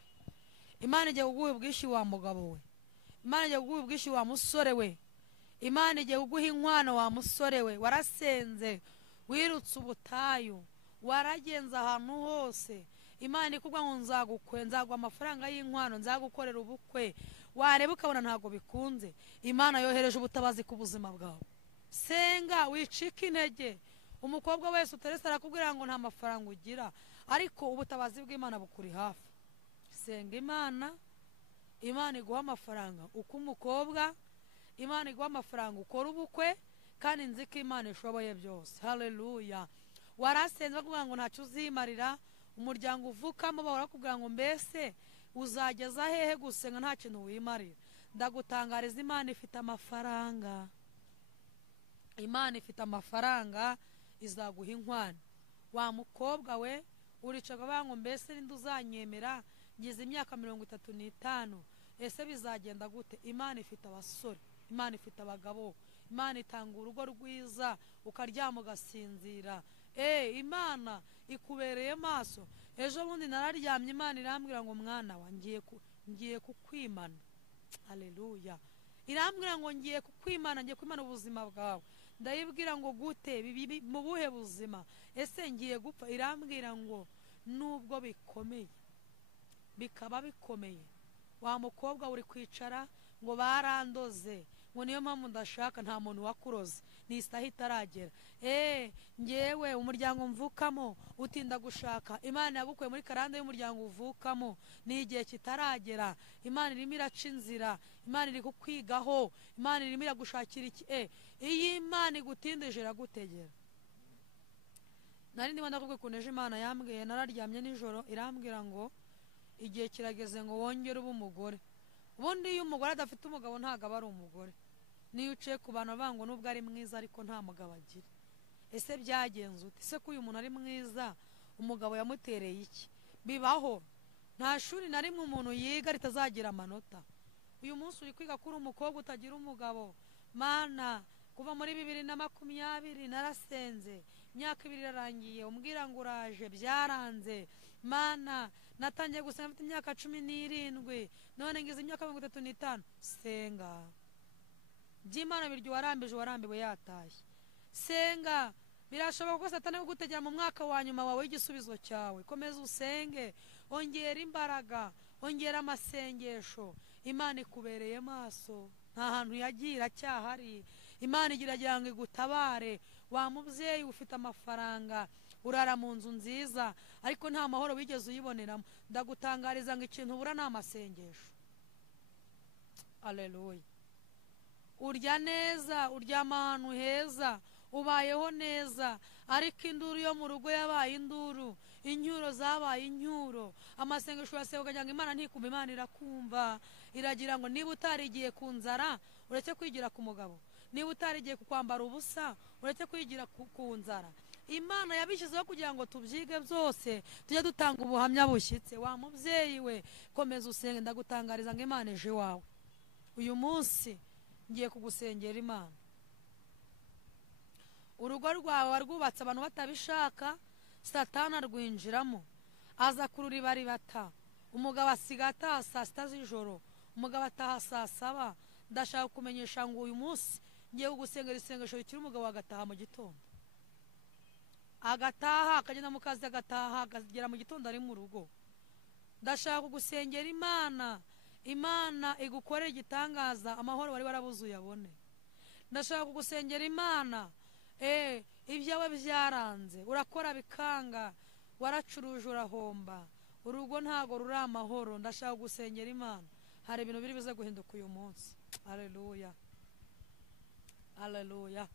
Imana igiye kuguha ubwishyu wa mugabo we. Imana igiye kuguha ubwishyu wa musore we. Imana igiye kuguha inkwano wa musore we. Warasenze, wirutse ubutayu, waragenza ahantu hose. Imana ikubwira ngo nzaguha amafaranga y'inkwano, nzagukorera ubukwe. Wareba ukabona ntabwo bikunze, Imana yohereje ubutabazi ku buzima bwawe. senga wicika intege. Umukobwa wese uterese arakubwira ngo nta mafaranga ugira, ariko ubutabazi bw'Imana bukuri hafi. Senga Imana, Imana iguha amafaranga uko umukobwa, Imana iguha amafaranga ukora ubukwe, kandi nzi ko Imana ishoboye byose. Haleluya. Warasenze bakubwira ngo ntacyo uzimarira, umuryango uvukamo barakubwira ngo mbese uzageza hehe gusenga nta kintu wimarira. Ndagutangariza Imana ifite amafaranga. Imana ifite amafaranga, izaguha inkwano. Wa mukobwa we uricaga bango mbese ninde uzanyemera ngize imyaka 35, ese bizagenda gute? Imana ifite abasore, Imana ifite abagabo, Imana itanga urugo rwiza ukaryama ugasinzira. Imana ikubereye maso. Ejo bundi nararyamye Imana irambwira ngo mwana wa ngiye kukwimana. Haleluya. Irambwira ngo ngiye kukwimana, ngiye kwimana ubuzima bwawe. Ndayibwira ngo gute? Mu buhe buzima? Ese ngiye gupfa? Irambwira ngo nubwo bikomeye bikaba bikomeye, wa mukobwa uri kwicara ngo barandoze, ngo niyo mpamvu ndashaka, nta muntu wakuroze, ni isaha itaragera. Ngewe umuryango mvukamo utinda gushaka, Imana yagukuye muri karande y'umuryango uvukamo, ni igihe kitaragera. Imana irimo iraca inzira, Imana iri kukwigaho, Imana irimo iragushakira iki. Iyi Imana igutindije iragutegera. Nari ndimo ndakubwiye ukuntu ejo Imana yambwiye, nararyamye nijoro irambwira ngo igihe kirageze ngo wongere ube umugore. Ubundi iyo umugore adafite umugabo ntago aba ari umugore. Niyo uciye ku bantu bavuga ngo nubwo ari mwiza ariko nta mugabo agira. Ese byagenze ute? Ese ko uyu muntu ari mwiza umugabo yamutereye iki? Bibaho. Nta shuri na rimwe umuntu yiga ritazagira amanota. Uyu munsi uri kwiga kuri umukobwa utagira umugabo. Mana, kuva muri 2020 narasenze, imyaka 2 irarangiye, umbwira ngo uraje, byaranze. Mana, natangiye gusenga mfite imyaka 17, none ngize imyaka 35. Senga. By'Imana biryo warambiwe yatashye. Senga. Birashoboka ko Satani gutegera mu mwaka wa nyuma wawe igisubizo cyawe. Komeza usenge, ongera imbaraga, ongera amasengesho. Imana ikubereye maso, nta hantu yagira cyahari. Imana igiragira ngo igutabare. Wa mubyeyi ufite amafaranga, urara mu nzu nziza ariko nta mahoro wigeze uyiboneramo, ndagutangariza ngo ikintu ubura ni amasengesho. Haleluya. Urya neza, uryama ahantu heza, ubayeho neza, ariko induru yo mu rugo yabaye induru, inyuro zabaye inyuro. Amasengesho yasebuka ngo Imana ntikumva, Imana irakumva. Iragira ngo niba utarigiye ku nzara uretse kwigira ku mugabo, niba utarigiye ku kwambara ubusa uretse kwigira ku nzara. Imana yabishyizeho kugira ngo tubyige byose, tujye dutanga ubuhamya bushyitse. Wa mubyeyi we, komeza usenge, ndagutangariza ngo Imana eje wawe. Uyu munsi ngiye kugusengera Imana. Urugo rwawe warwubatse abantu batabishaka, Satani arwinjiramo, aza kururibaribata. Umugabo asiga ataha saa 6 z'ijoro, umugabo ataha saa 7. Ndashaka kumenyesha ngo uyu munsi ngiye kugusengera isengesho rikiri umugabo agataha mu gitondo, agataha akagenda mu kazi, agataha akagera mu gitondo ari mu rugo. Ndashaka kugusengera Imana, Imana igukorera igitangaza, amahoro wari warabuze uyabone. Ndashaka kugusengera Imana, ibyawe byaranze, urakora bikanga, waracuruje urahomba, urugo ntago ruri amahoro. Ndashaka kugusengera Imana, hari ibintu biri bize guhinduka uyu munsi. Haleluya. Haleluya.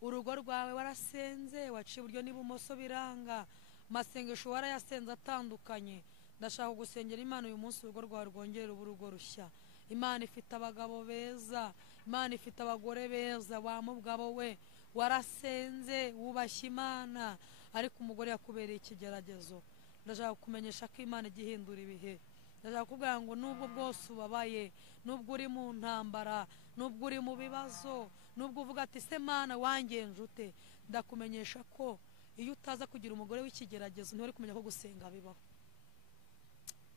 Urugo rwawe warasenze, waciye uburyo n'ibumoso biranga, masengesho warayasenze atandukanye. Ndashaka kugusengera Imana uyu munsi urugo rwawe rwongere urugo rushya. Imana ifite abagabo beza, Imana ifite abagore beza. Wa mugabo we warasenze, wubashye Imana, ariko umugore yakubereye ikigeragezo. Ndashaka kumenyesha ko Imana igihindura ibihe. Ndashaka kuvuga ngo nubwo bwose ubabaye, nubwo uri mu ntambara, nubwo uri mu bibazo, nubwo uvuga ati se Mana wangenje ute, ndakumenyesha ko iyo utaza kugira umugore w'ikigeragezo nturi kumenya ko gusenga bibaho.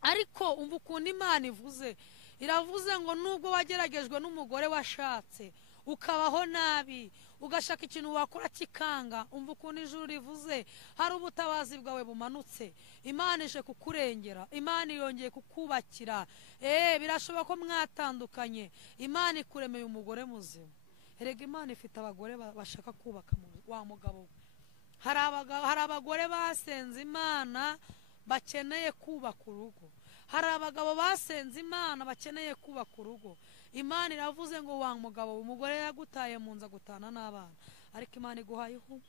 Ariko umva ukuntu Imana ivuze, iravuze ngo nubwo wageragejwe n'umugore washatse ukabaho nabi, ugashaka ikintu wakora kikanga, umva ukuntu ijuru rivuze hari ubutabazi bwawe bumanutse. Imana ije kukurengera, Imana yongeye kukubakira. Birashoboka ko mwatandukanye, Imana ikuremeye umugore muzima. erega Imana ifite abagore bashaka kubaka wa mugabo. Hari abagore basenze Imana bakeneye kubaka urugo. Hari abagabo basenze Imana bakeneye kubaka urugo. Imana iravuze ngo wa mugabo, umugore yagutaye mu nzu agutana n'abana, ariko Imana iguhaye ihumure.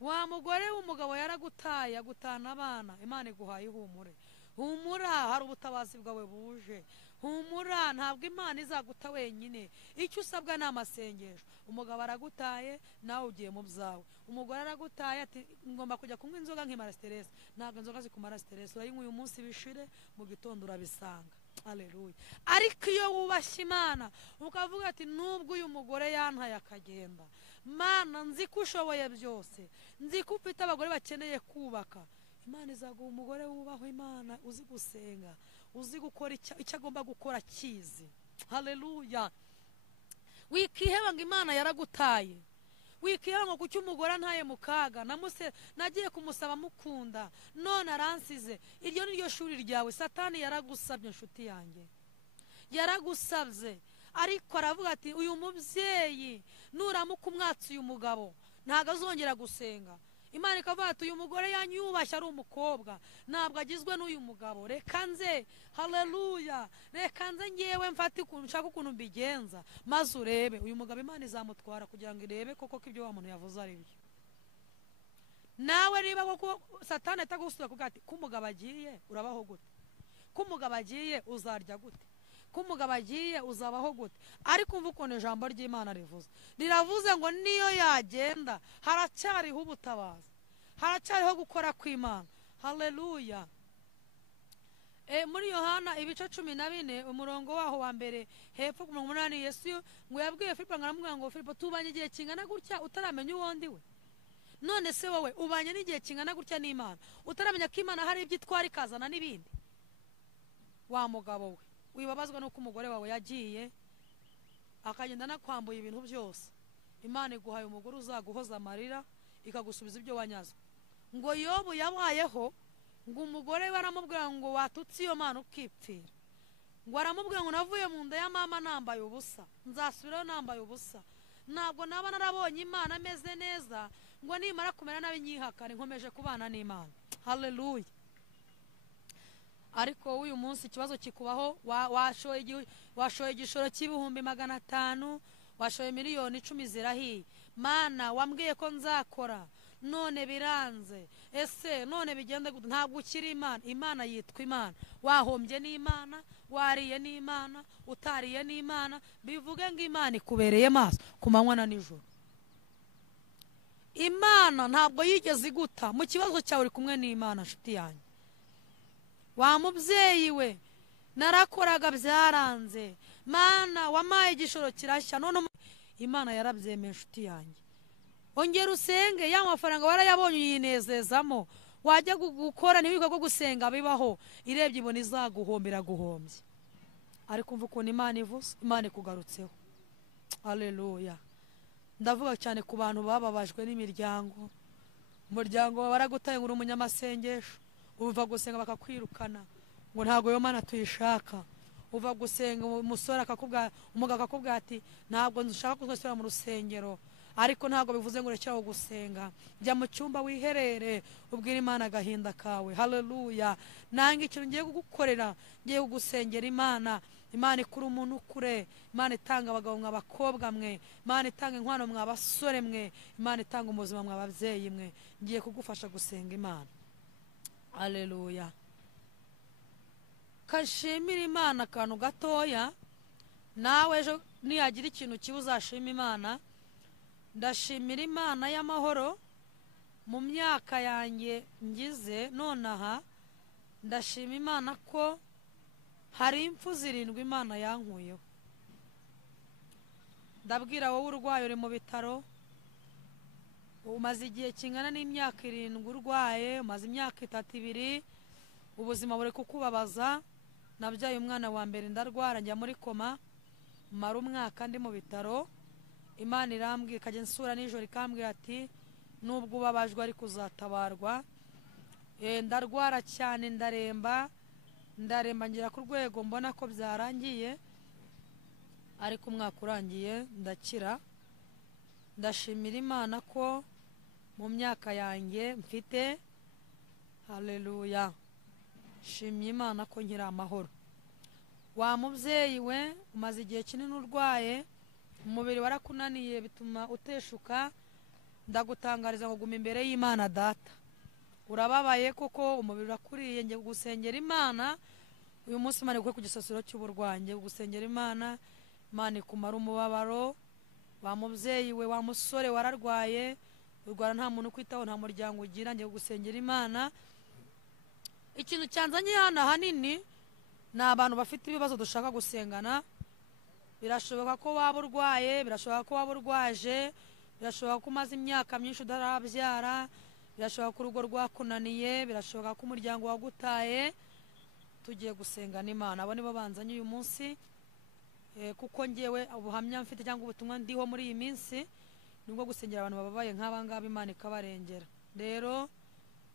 Wa mugore w'umugabo yaragutaye agutana abana, Imana iguhaye ihumure. Humura, hari ubutabazi bwawe buje. Humura, ntabwo Imana izaguta wenyine. Icyo usabwa ni amasengesho. Umugabo aragutaye, nawe ugiye mu byawe. Umugore aragutaye ati ngomba kujya kunywa inzoga nkimara stress. Ntabwo inzoga zikumara stress, urayinywa uyu munsi bishire, mu gitondo urabisanga. Haleluya. Ariko iyo wubashye Imana ukavuga ati nubwo uyu mugore yantaye akagenda, Mana nzi ko ushoboye byose, nzi ko ufite abagore bakeneye kubaka, Imana izaguha umugore wubaho Imana, uzi gusenga, uzi gukora icyo agomba gukora kizi. Haleluya. Wikiheba ngo Imana yaragutaye, wikiheba ngo kuki umugore antaye mu kaga, nagiye kumusaba mukunda none aransize. Iryo ni ryo shuri ryawe. Satani yaragusabye nshuti yanjye, yaragusabye, ariko aravuga ati uyu mubyeyi nuramuka umwatsi uyu mugabo ntago azongera gusenga. Imana ikavuga ati uyu mugore yanyubashye ari umukobwa, ntabwo agizwe n'uyu mugabo, reka nze. Haleluya. Reka nze ngewe mfate ukuntu nshaka ukuntu mbigenza, maze urebe uyu mugabo Imana izamutwara kugira ngo irebe koko ko ibyo wa muntu yavuze ari byo. Nawe niba koko Satani atagusubira kuvuga ati ko umugabo agiye urabaho gute, ko umugabo agiye uzarya gute, ko umugabo agiye uzabaho gute. Ariko umva ukuntu ijambo ry'Imana rivuze, riravuze ngo niyo yagenda haracyariho ubutabazi, haracyariho gukora kw'Imana. Haleluya. Muri Yohana ibice 14 umurongo waho wa mbere hepfo ku 8, Yesu ngo yabwiye Filipo, ngaramubwira ngo Filipo, tubanye igihe kingana gutya utaramenya uwondi we? None se wowe ubanye n'igihe kingana gutya n'Imana utaramenya ko Imana hari ibyo itwara ikazana n'ibindi? Wa mugabo we, wibabazwa nuko umugore wawe yagiye akagenda nakwambuye ibintu byose. Imana iguhaye umugore uzaguhoza amarira, ikagusubiza ibyo wanyaze. Ngo Yobu yabayeho ngo umugore baramubwira ngo watutse iyo Mana ukipfira. Ngo aramubwira ngo navuye mu nda ya mama nambaye ubusa, nzasubirayo nambaye ubusa, ntabwo naba narabonye Imana ameze neza, ngo nimara kumera nabi nyihakane, nkomeje kubana n'Imana. Haleluya. Ariko uyu munsi ikibazo kikubaho, washoye igishoro cy'ibihumbi 500, washoye miliyoni 10 zirahiye. Mana wambwiye ko nzakora, none biranze. Ese none bigende gute? Ntabwo ukiri Imana. Imana yitwa Imana. Wahombye n'Imana, wariye n'Imana, utariye n'Imana. Bivuge ngo Imana ikubereye maso ku manywa na nijoro. Imana ntabwo yigeze iguta mu kibazo cyawe, uri kumwe n'Imana nshuti yanjye. Wa mubyeyi we, narakoraga byaranze, Mana wamaye igishoro kirashya, none Imana yarabyemeye nshuti yanjye. Ongera usenge, ya mafaranga warayabonye uyinezezamo, wajya gukora n'ibikorwa byo gusenga bibaho, irebye ibona izaguhombera guhombye. Ariko umva ukuntu Imana ivuze, Imana ikugarutseho. Haleluya. Ndavuga cyane ku bantu bababajwe n'imiryango. Umuryango baragutaye ngo uri umunyamasengesho, uva gusenga bakakwirukana ngo ntago yo Mana tuyishaka. Uva gusenga umusore akakubwira, umugabo akakubwira ati ntabwo nshaka kuzasubira mu rusengero, ariko ntabwo bivuze ngo urekeraho gusenga. Jya mu cyumba wiherere ubwira Imana agahinda kawe. Haleluya. Nange ikintu ngiye kugukorera, ngiye kugusengera Imana. Imana ikura umuntu kure, Imana itanga abagabo mwa bakobwa mwe, Imana itanga inkwano mwa basore mwe, Imana itanga umuzima mwa ababyeyi mwe. Ngiye kugufasha gusenga Imana. Haleluya. Kashimira Imana akantu gatoya, nawe ejo niyagira ikintu kibi uzashima Imana. Ndashimira Imana y'amahoro mu myaka yanjye ngize nonaha. Ndashima Imana ko hari impfu 7 Imana yankuyeho. Ndabwira wowe urwaye uri mu bitaro, umaze igihe kingana n'imyaka 7 urwaye, umaze imyaka 3 ubuzima buri kukubabaza. Nabyaye umwana wa mbere ndarwara, njya muri koma, mara umwaka ndi mu bitaro. Imana irambwira, ikajya nsura nijoro ikambwira ati nubwo ubabajwe ariko uzatabarwa. Ndarwara cyane, ndaremba ngira ku rwego mbona ko byarangiye. ariko umwaka urangiye ndakira. Ndashimira Imana ko mu myaka yanjye mfite, haleluya, shimye Imana ko nkiri amahoro. Wa mubyeyi we, umaze igihe kinini urwaye, umubiri warakunaniye bituma uteshuka, ndagutangariza ngo guma imbere y'Imana data. Urababaye koko, umubiri urakuriye, ngiye gusengera Imana uyu munsi. Imana iguhe ku gisasiro cy'uburwayi, ngiye gusengera Imana, Imana ikumara umubabaro. Wa mubyeyi we, wa musore wararwaye, urwara nta muntu kwitaho, nta muryango ugira, ngiye gusengera Imana. Ikintu cyanzanye hano ahanini ni abantu bafite ibibazo dushaka gusengana. Birashoboka ko waba urwaye, birashoboka ko waba urwaje, birashoboka ko umaze imyaka myinshi utarabyara, birashoboka ko urugo rwakunaniye, birashoboka ko umuryango wagutaye. Tugiye gusengana Imana. Abo nibo banzanye uyu munsi, kuko ngewe ubuhamya mfite cyangwa ubutumwa ndiho muri iyi minsi nibwo gusengera abantu bababaye nk'aba ngaba, Imana ikabarengera. Rero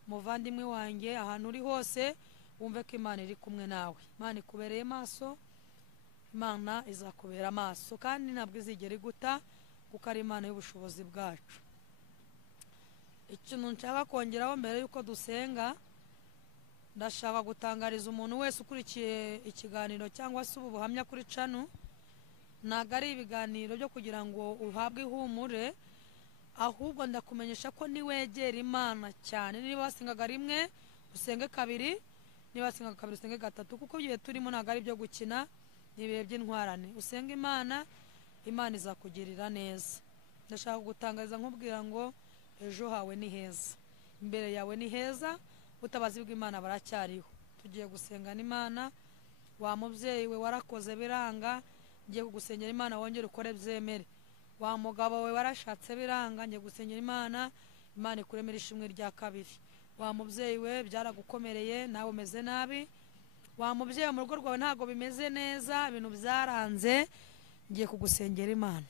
muvandimwe wanjye, ahantu uri hose wumve ko Imana iri kumwe nawe. Imana ikubereye maso, Imana izakubera maso, kandi ntabwo izigera iguta, kuko ari Imana y'ubushobozi bwacu. Ikintu nshaka kongeraho mbere y'uko dusenga, ndashaka gutangariza umuntu wese ukurikiye ikiganiro cyangwa se ubu buhamya kuri cano, ntabwo ari ibiganiro byo kugira ngo uhabwe ihumure, ahubwo ndakumenyesha ko niwegera Imana cyane, niba wasengaga rimwe usenge kabiri, niba wasengaga kabiri usenge gatatu, kuko igihe turimo ntabwo ari ibyo gukina, ni ibihe by'intwarane. Usenge Imana, Imana izakugirira neza. Ndashaka gutangariza nkubwira ngo ejo hawe ni heza, imbere yawe ni heza, ubutabazi bw'Imana baracyariho. Tugiye gusengana Imana. Wa mubyeyi we warakoze biranga, ngiye kugusengera Imana wongere ukore byemere. Wa mugabo we warashatse biranga, ngiye gusengera Imana, Imana ikuremera ishimwe rya kabiri. Wa mubyeyi we byaragukomereye, nawe umeze nabi. Wa mubyeyi mu rugo rwawe ntago bimeze neza, ibintu byaranze, ngiye kugusengera Imana.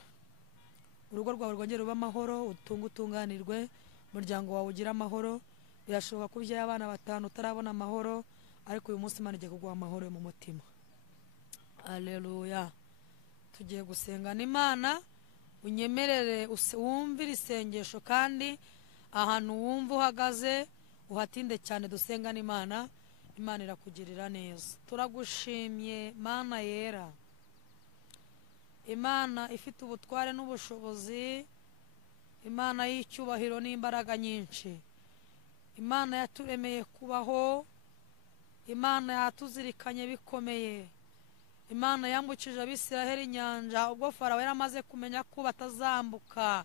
Urugo rwawe rwongere rube amahoro, utunganirwe, umuryango wawe ugira amahoro. Birashoboka ko ubyaye abana 5 utarabona amahoro, ariko uyu munsi Imana igiye kuguha amahoro mu mutima. Haleluya. Tugiye gusengana Imana. Unyemerere wumvire isengesho, kandi ahantu wumva uhagaze uhatinde cyane. Dusengana Imana, Imana irakugirira neza. Turagushimye Mana yera, Imana ifite ubutware n'ubushobozi, Imana y'icyubahiro n'imbaraga nyinshi, Imana yaturemeye kubaho, Imana yatuzirikanye bikomeye, Imana yambukije Abisiraheli inyanja ubwo Farawo yaramaze kumenya ko batazambuka.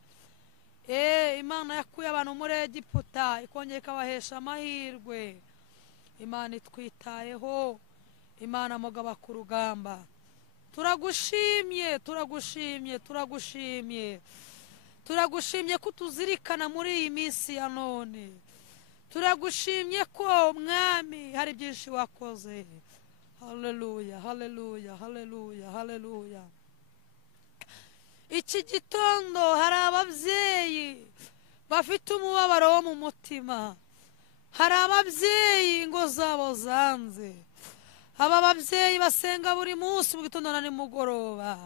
Imana yakuye abantu muri Egiputa ikongera ikabahesha amahirwe. Imana itwitayeho, Imana mugaba ku rugamba. Turagushimye, turagushimye, turagushimye, turagushimye ko tuzirikana muri iyi minsi ya none. Turagushimye ko Mwami hari byinshi wakoze. Haleluya, haleluya, haleluya, haleluya. Iki gitondo hari ababyeyi bafite umubabaro wo mu mutima, hari ababyeyi ingo zabo zanze, aba babyeyi basenga buri munsi mu gitondo na nimugoroba,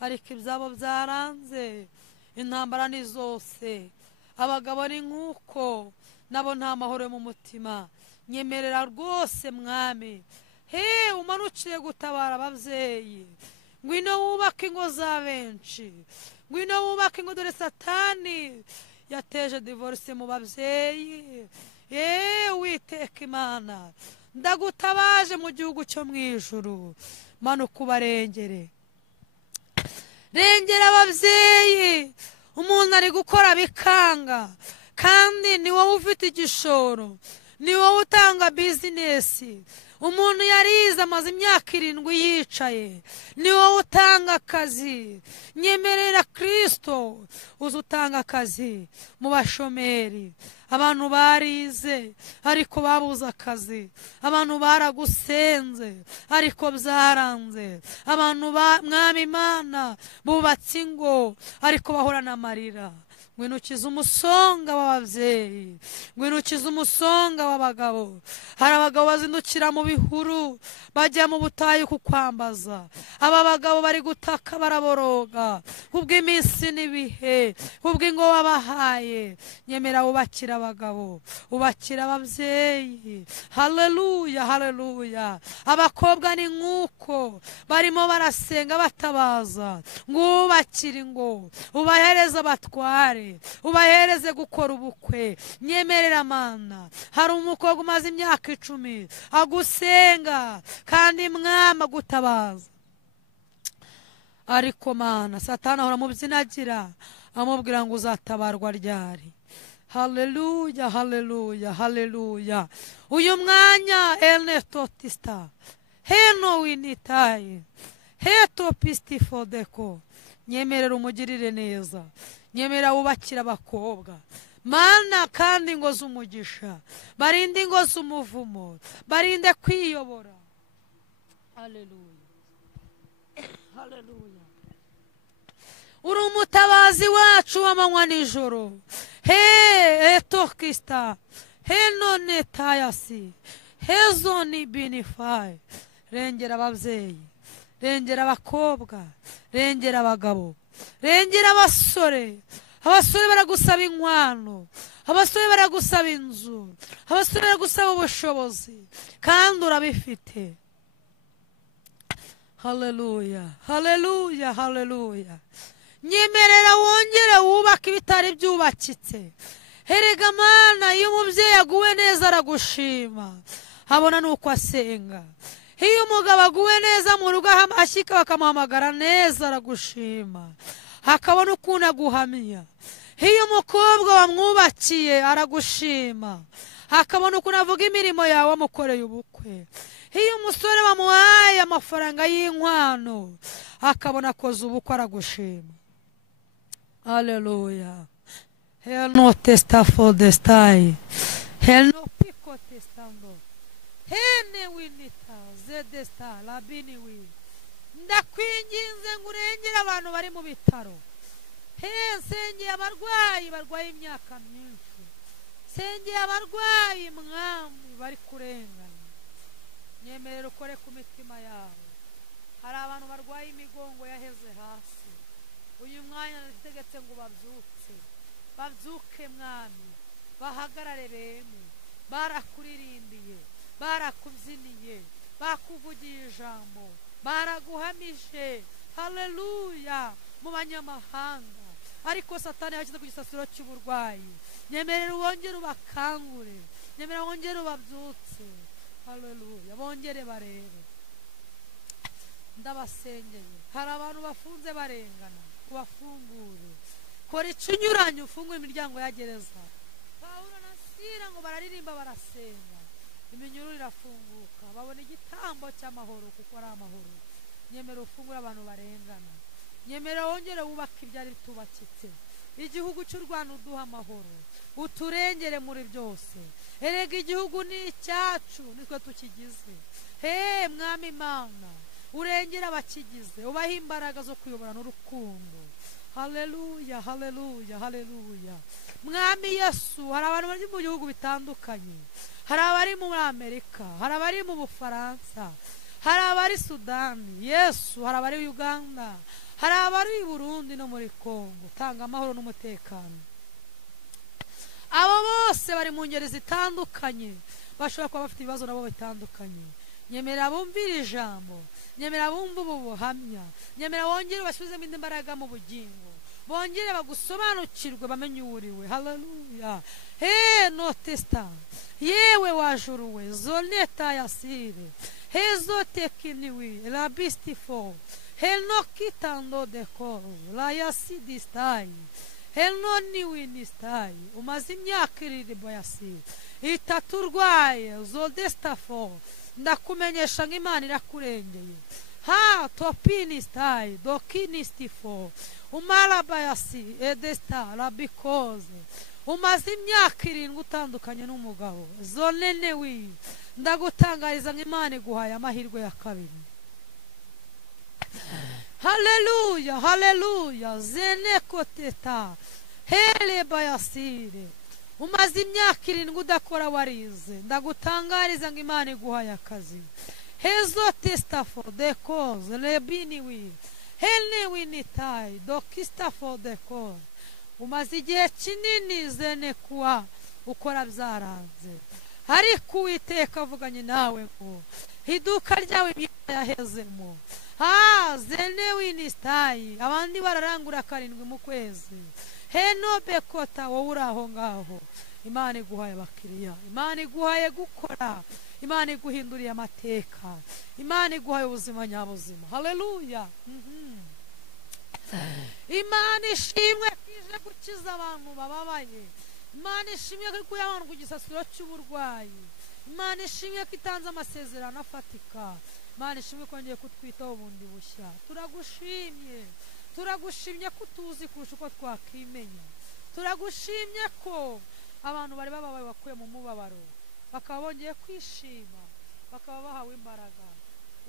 ariko ibyabo byaranze. Intambara ni zose, abagabo ni nk'uko, nabo nta mahoro mu mutima. Nyemerera rwose Mwami, umanukire gutabara ababyeyi. Ngwino wubake ingo za benshi, ngwino wubake ingo. Dore Satani yateje divorce mu babyeyi. Uwiteka Imana, ndagutabaje mu gihugu cyo mu ijuru, manuka ubarengere. Rengera ababyeyi, umuntu ari gukora bikanga, kandi ni wowe ufite igishoro, ni wowe utanga bizinesi. Umuntu yarize amaze imyaka 7 yicaye, ni wowe utanga akazi. Nyemerera Kristo uza utanga akazi mu bashomeri. Abantu barize ariko babuze akazi, abantu baragusenze ariko byaranze, abantu Mwami Imana bubatse ingo ariko bahorana amarira. ngwino ukize umusonga w'ababyeyi, ngwino ukize umusonga w'abagabo. Hari abagabo bazindukira mu bihuru bajya mu butayu kukwambaza. Aba bagabo bari gutaka baraboroga kubw'iminsi n'ibihe, kubw'ingo wabahaye. Nyemera wubakira abagabo, ubakira ababyeyi. Haleluya, haleluya. Abakobwa ni nk'uko barimo barasenga batabaza, ngo ubakire ingo, ubahereze abatware, ubahereze gukora ubukwe. Nyemerera Mana, hari umukobwa umaze imyaka 10 agusenga kandi Mwami agutabaza, ariko Mana Satani ahora mubyinagira amubwira ngo uzatabarwa ryari. Haleluya, haleluya, haleluya. Uyu mwanya elnetotista heno winitaye heto pistifodeko. Nyemerera umugirire neza, nyemera wubakira abakobwa Mana, kandi ngo z'umugisha, barinde ingo z'umuvumo, barinde kwiyobora. Haleluya, haleluya. Uri umutabazi wacu w'amanywa n'ijoro. He etokista heno netayasi hezoni binifai. Rengera ababyeyi, rengera abakobwa, rengera abagabo, rengera abasore. Abasore baragusaba inkwano, abasore baragusaba inzu, abasore baragusaba ubushobozi, kandi urabifite. Haleluya, haleluya, haleluya. Nyemerera wongere wubaka ibitari byubakitse. Herega Mana, iyo umubyeyi aguwe neza aragushima, abona nuko asenga. Iyo umugabo aguwe neza mu rugo ashyika bakamuhamagara neza aragushima, hakabona ukuntu aguhamya. Iyo umukobwa wamwubakiye aragushima, hakabona ukuntu avuga imirimo yawe wamukoreye ubukwe. Iyo umusore wamuhaye amafaranga y'inkwano, hakabona akoze ubukwe aragushima. Haleluya. Hell no testa for the sty. Hell no pico testando. Hene winita zedesta labini wi. Ndakwinginze ngo urengere abantu bari mu bitaro. Sengeye abarwayi barwaye imyaka myinshi, sengeye abarwayi Mwami bari kurengana. Nyemerera ukore ku mitima yabo. Hari abantu barwaye imigongo yaheze hasi. Uyu mwanya nategetse ngo babyuke, babyuke Mwami, bahagarare bemye. Barakuririmbiye, barakubyiniye, bakuvugiye ijambo, baraguhamije. Haleluya, mu banyamahanga. Ariko Satani yashyize ku gisasiro cy'uburwayi. Nyemerera wongere ubakangure, nyemerera wongere ubabyutse. Haleluya, bongere barebe. Ndabasengeye, hari abantu bafunze barengana, ubafungure. Kora ikinyuranyo, ufungure imiryango ya gereza. Pawulo na Sila ngo bararirimba barasenga, iminyururu irafunguka, babona igitambo cy'amahoro, kuko ari amahoro. Nyemera ufungure abantu barengana, nyemera wongere wubaka ibyari bitubakitse. Igihugu cy'u Rwanda uduha amahoro, uturengere muri byose. Erega igihugu ni icyacu, nitwe tukigize. He Mwami Imana, urengera abakigize, ubaha imbaraga zo kuyoborana urukundo. Haleluya, haleluya, haleluya. Mwami Yesu, hari abantu bari mu bihugu bitandukanye. Hari abari muri Amerika, hari abari mu Bufaransa, hari abari Sudani, Yesu, hari abari Uganda, hari abari Burundi no muri Kongo. Tanga amahoro n'umutekano. Abo bose bari mu ngeri zitandukanye, bashobora kuba bafite ibibazo nabo bitandukanye. Nyemera bumvira ijambo, nyemera bumva ubu buhamya, nyemera wongere basubizemo indi mbaraga mu bugingo, bongere bagusobanukirwe bamenye uriwe. Haleluya. He no testa, yewe wajuruwe zoneta yasire, hezo tekiniwi la bistifo, he no kitando de cor la yasidistai, he no niwinistai. Umaze imyaka 7 boyasi itaturwaye zodestafo, ndakumenyesha ngo Imana irakurengeye. Ha topinistai dokinistifo umarabayasi edesta labikoze. Umaze imyaka 7 utandukanye n'umugabo, zonenewi, ndagutangariza ngo Imana iguhaye amahirwe ya kabiri. Haleluya, haleluya. Zenekoteta hele bayasire umaze imyaka 7 udakora warize ndagutangariza ngo Imana iguhaye akazi hezo testa for the cause lebini wi hele winitai dokista for the cause umaze igihe kinini zene kuwa ukora byaranze ariko Uwiteka avuganye nawe ngo iduka ryawe yahezemo zene winistai abandi bararangura 7 mu kwezi heno bekota wowe uraho ngaho Imana iguhaye abakiriya Imana iguhaye gukora Imana iguhinduriye amateka Imana iguhaye ubuzima nyabuzima haleluya Imana ishimwe kije gukiza abantu bababaye Imana ishimwe ko ikuye abantu ku gisasiro cy'uburwayi Imana ishimwe ko itanze amasezerano afatika Imana ishimwe ko ngiye kutwitaho ubundi bushya turagushimye ko tuzi kurusha uko twakimenya turagushimye ko abantu bari bababaye bakuye mu mubabaro bakaba bongeye kwishima bakaba bahawe imbaraga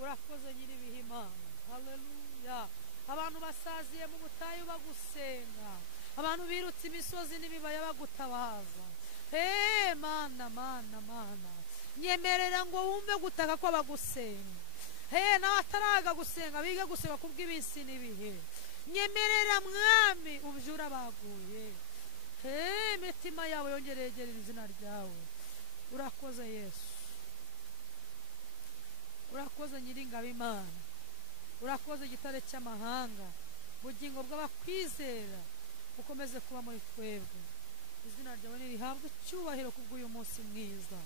urakoze nyiribihe Imana haleluya abantu basaziye mu butayu bagusenga abantu birutse imisozi n'ibibaya bagutabaza mana nyemerera ngo wumve gutaka ko bagusenga nawe ataraga gusenga biga gusenga kubw'ibisi n'ibihe nyemerera mwami ubyura baguye imitima yabo yongereye izina ryawe urakoze Yesu urakoze nyiringabo Imana urakoze gitare cy'amahanga bugingo bw'abakwizera ukomeze kuba muri twebwe izina ryawe nirihabwe icyubahiro kubw'uyu munsi mwiza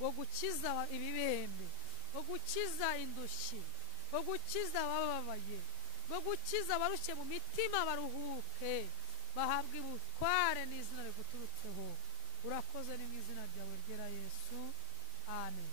wo gukiza ibibembe wo gukiza indushyi wo gukiza abababaye wo gukiza abarushye mu mitima baruhuke bahabwe ubutware n'izina riguturutseho urakoze ni mu izina ryawe ryera Yesu amen.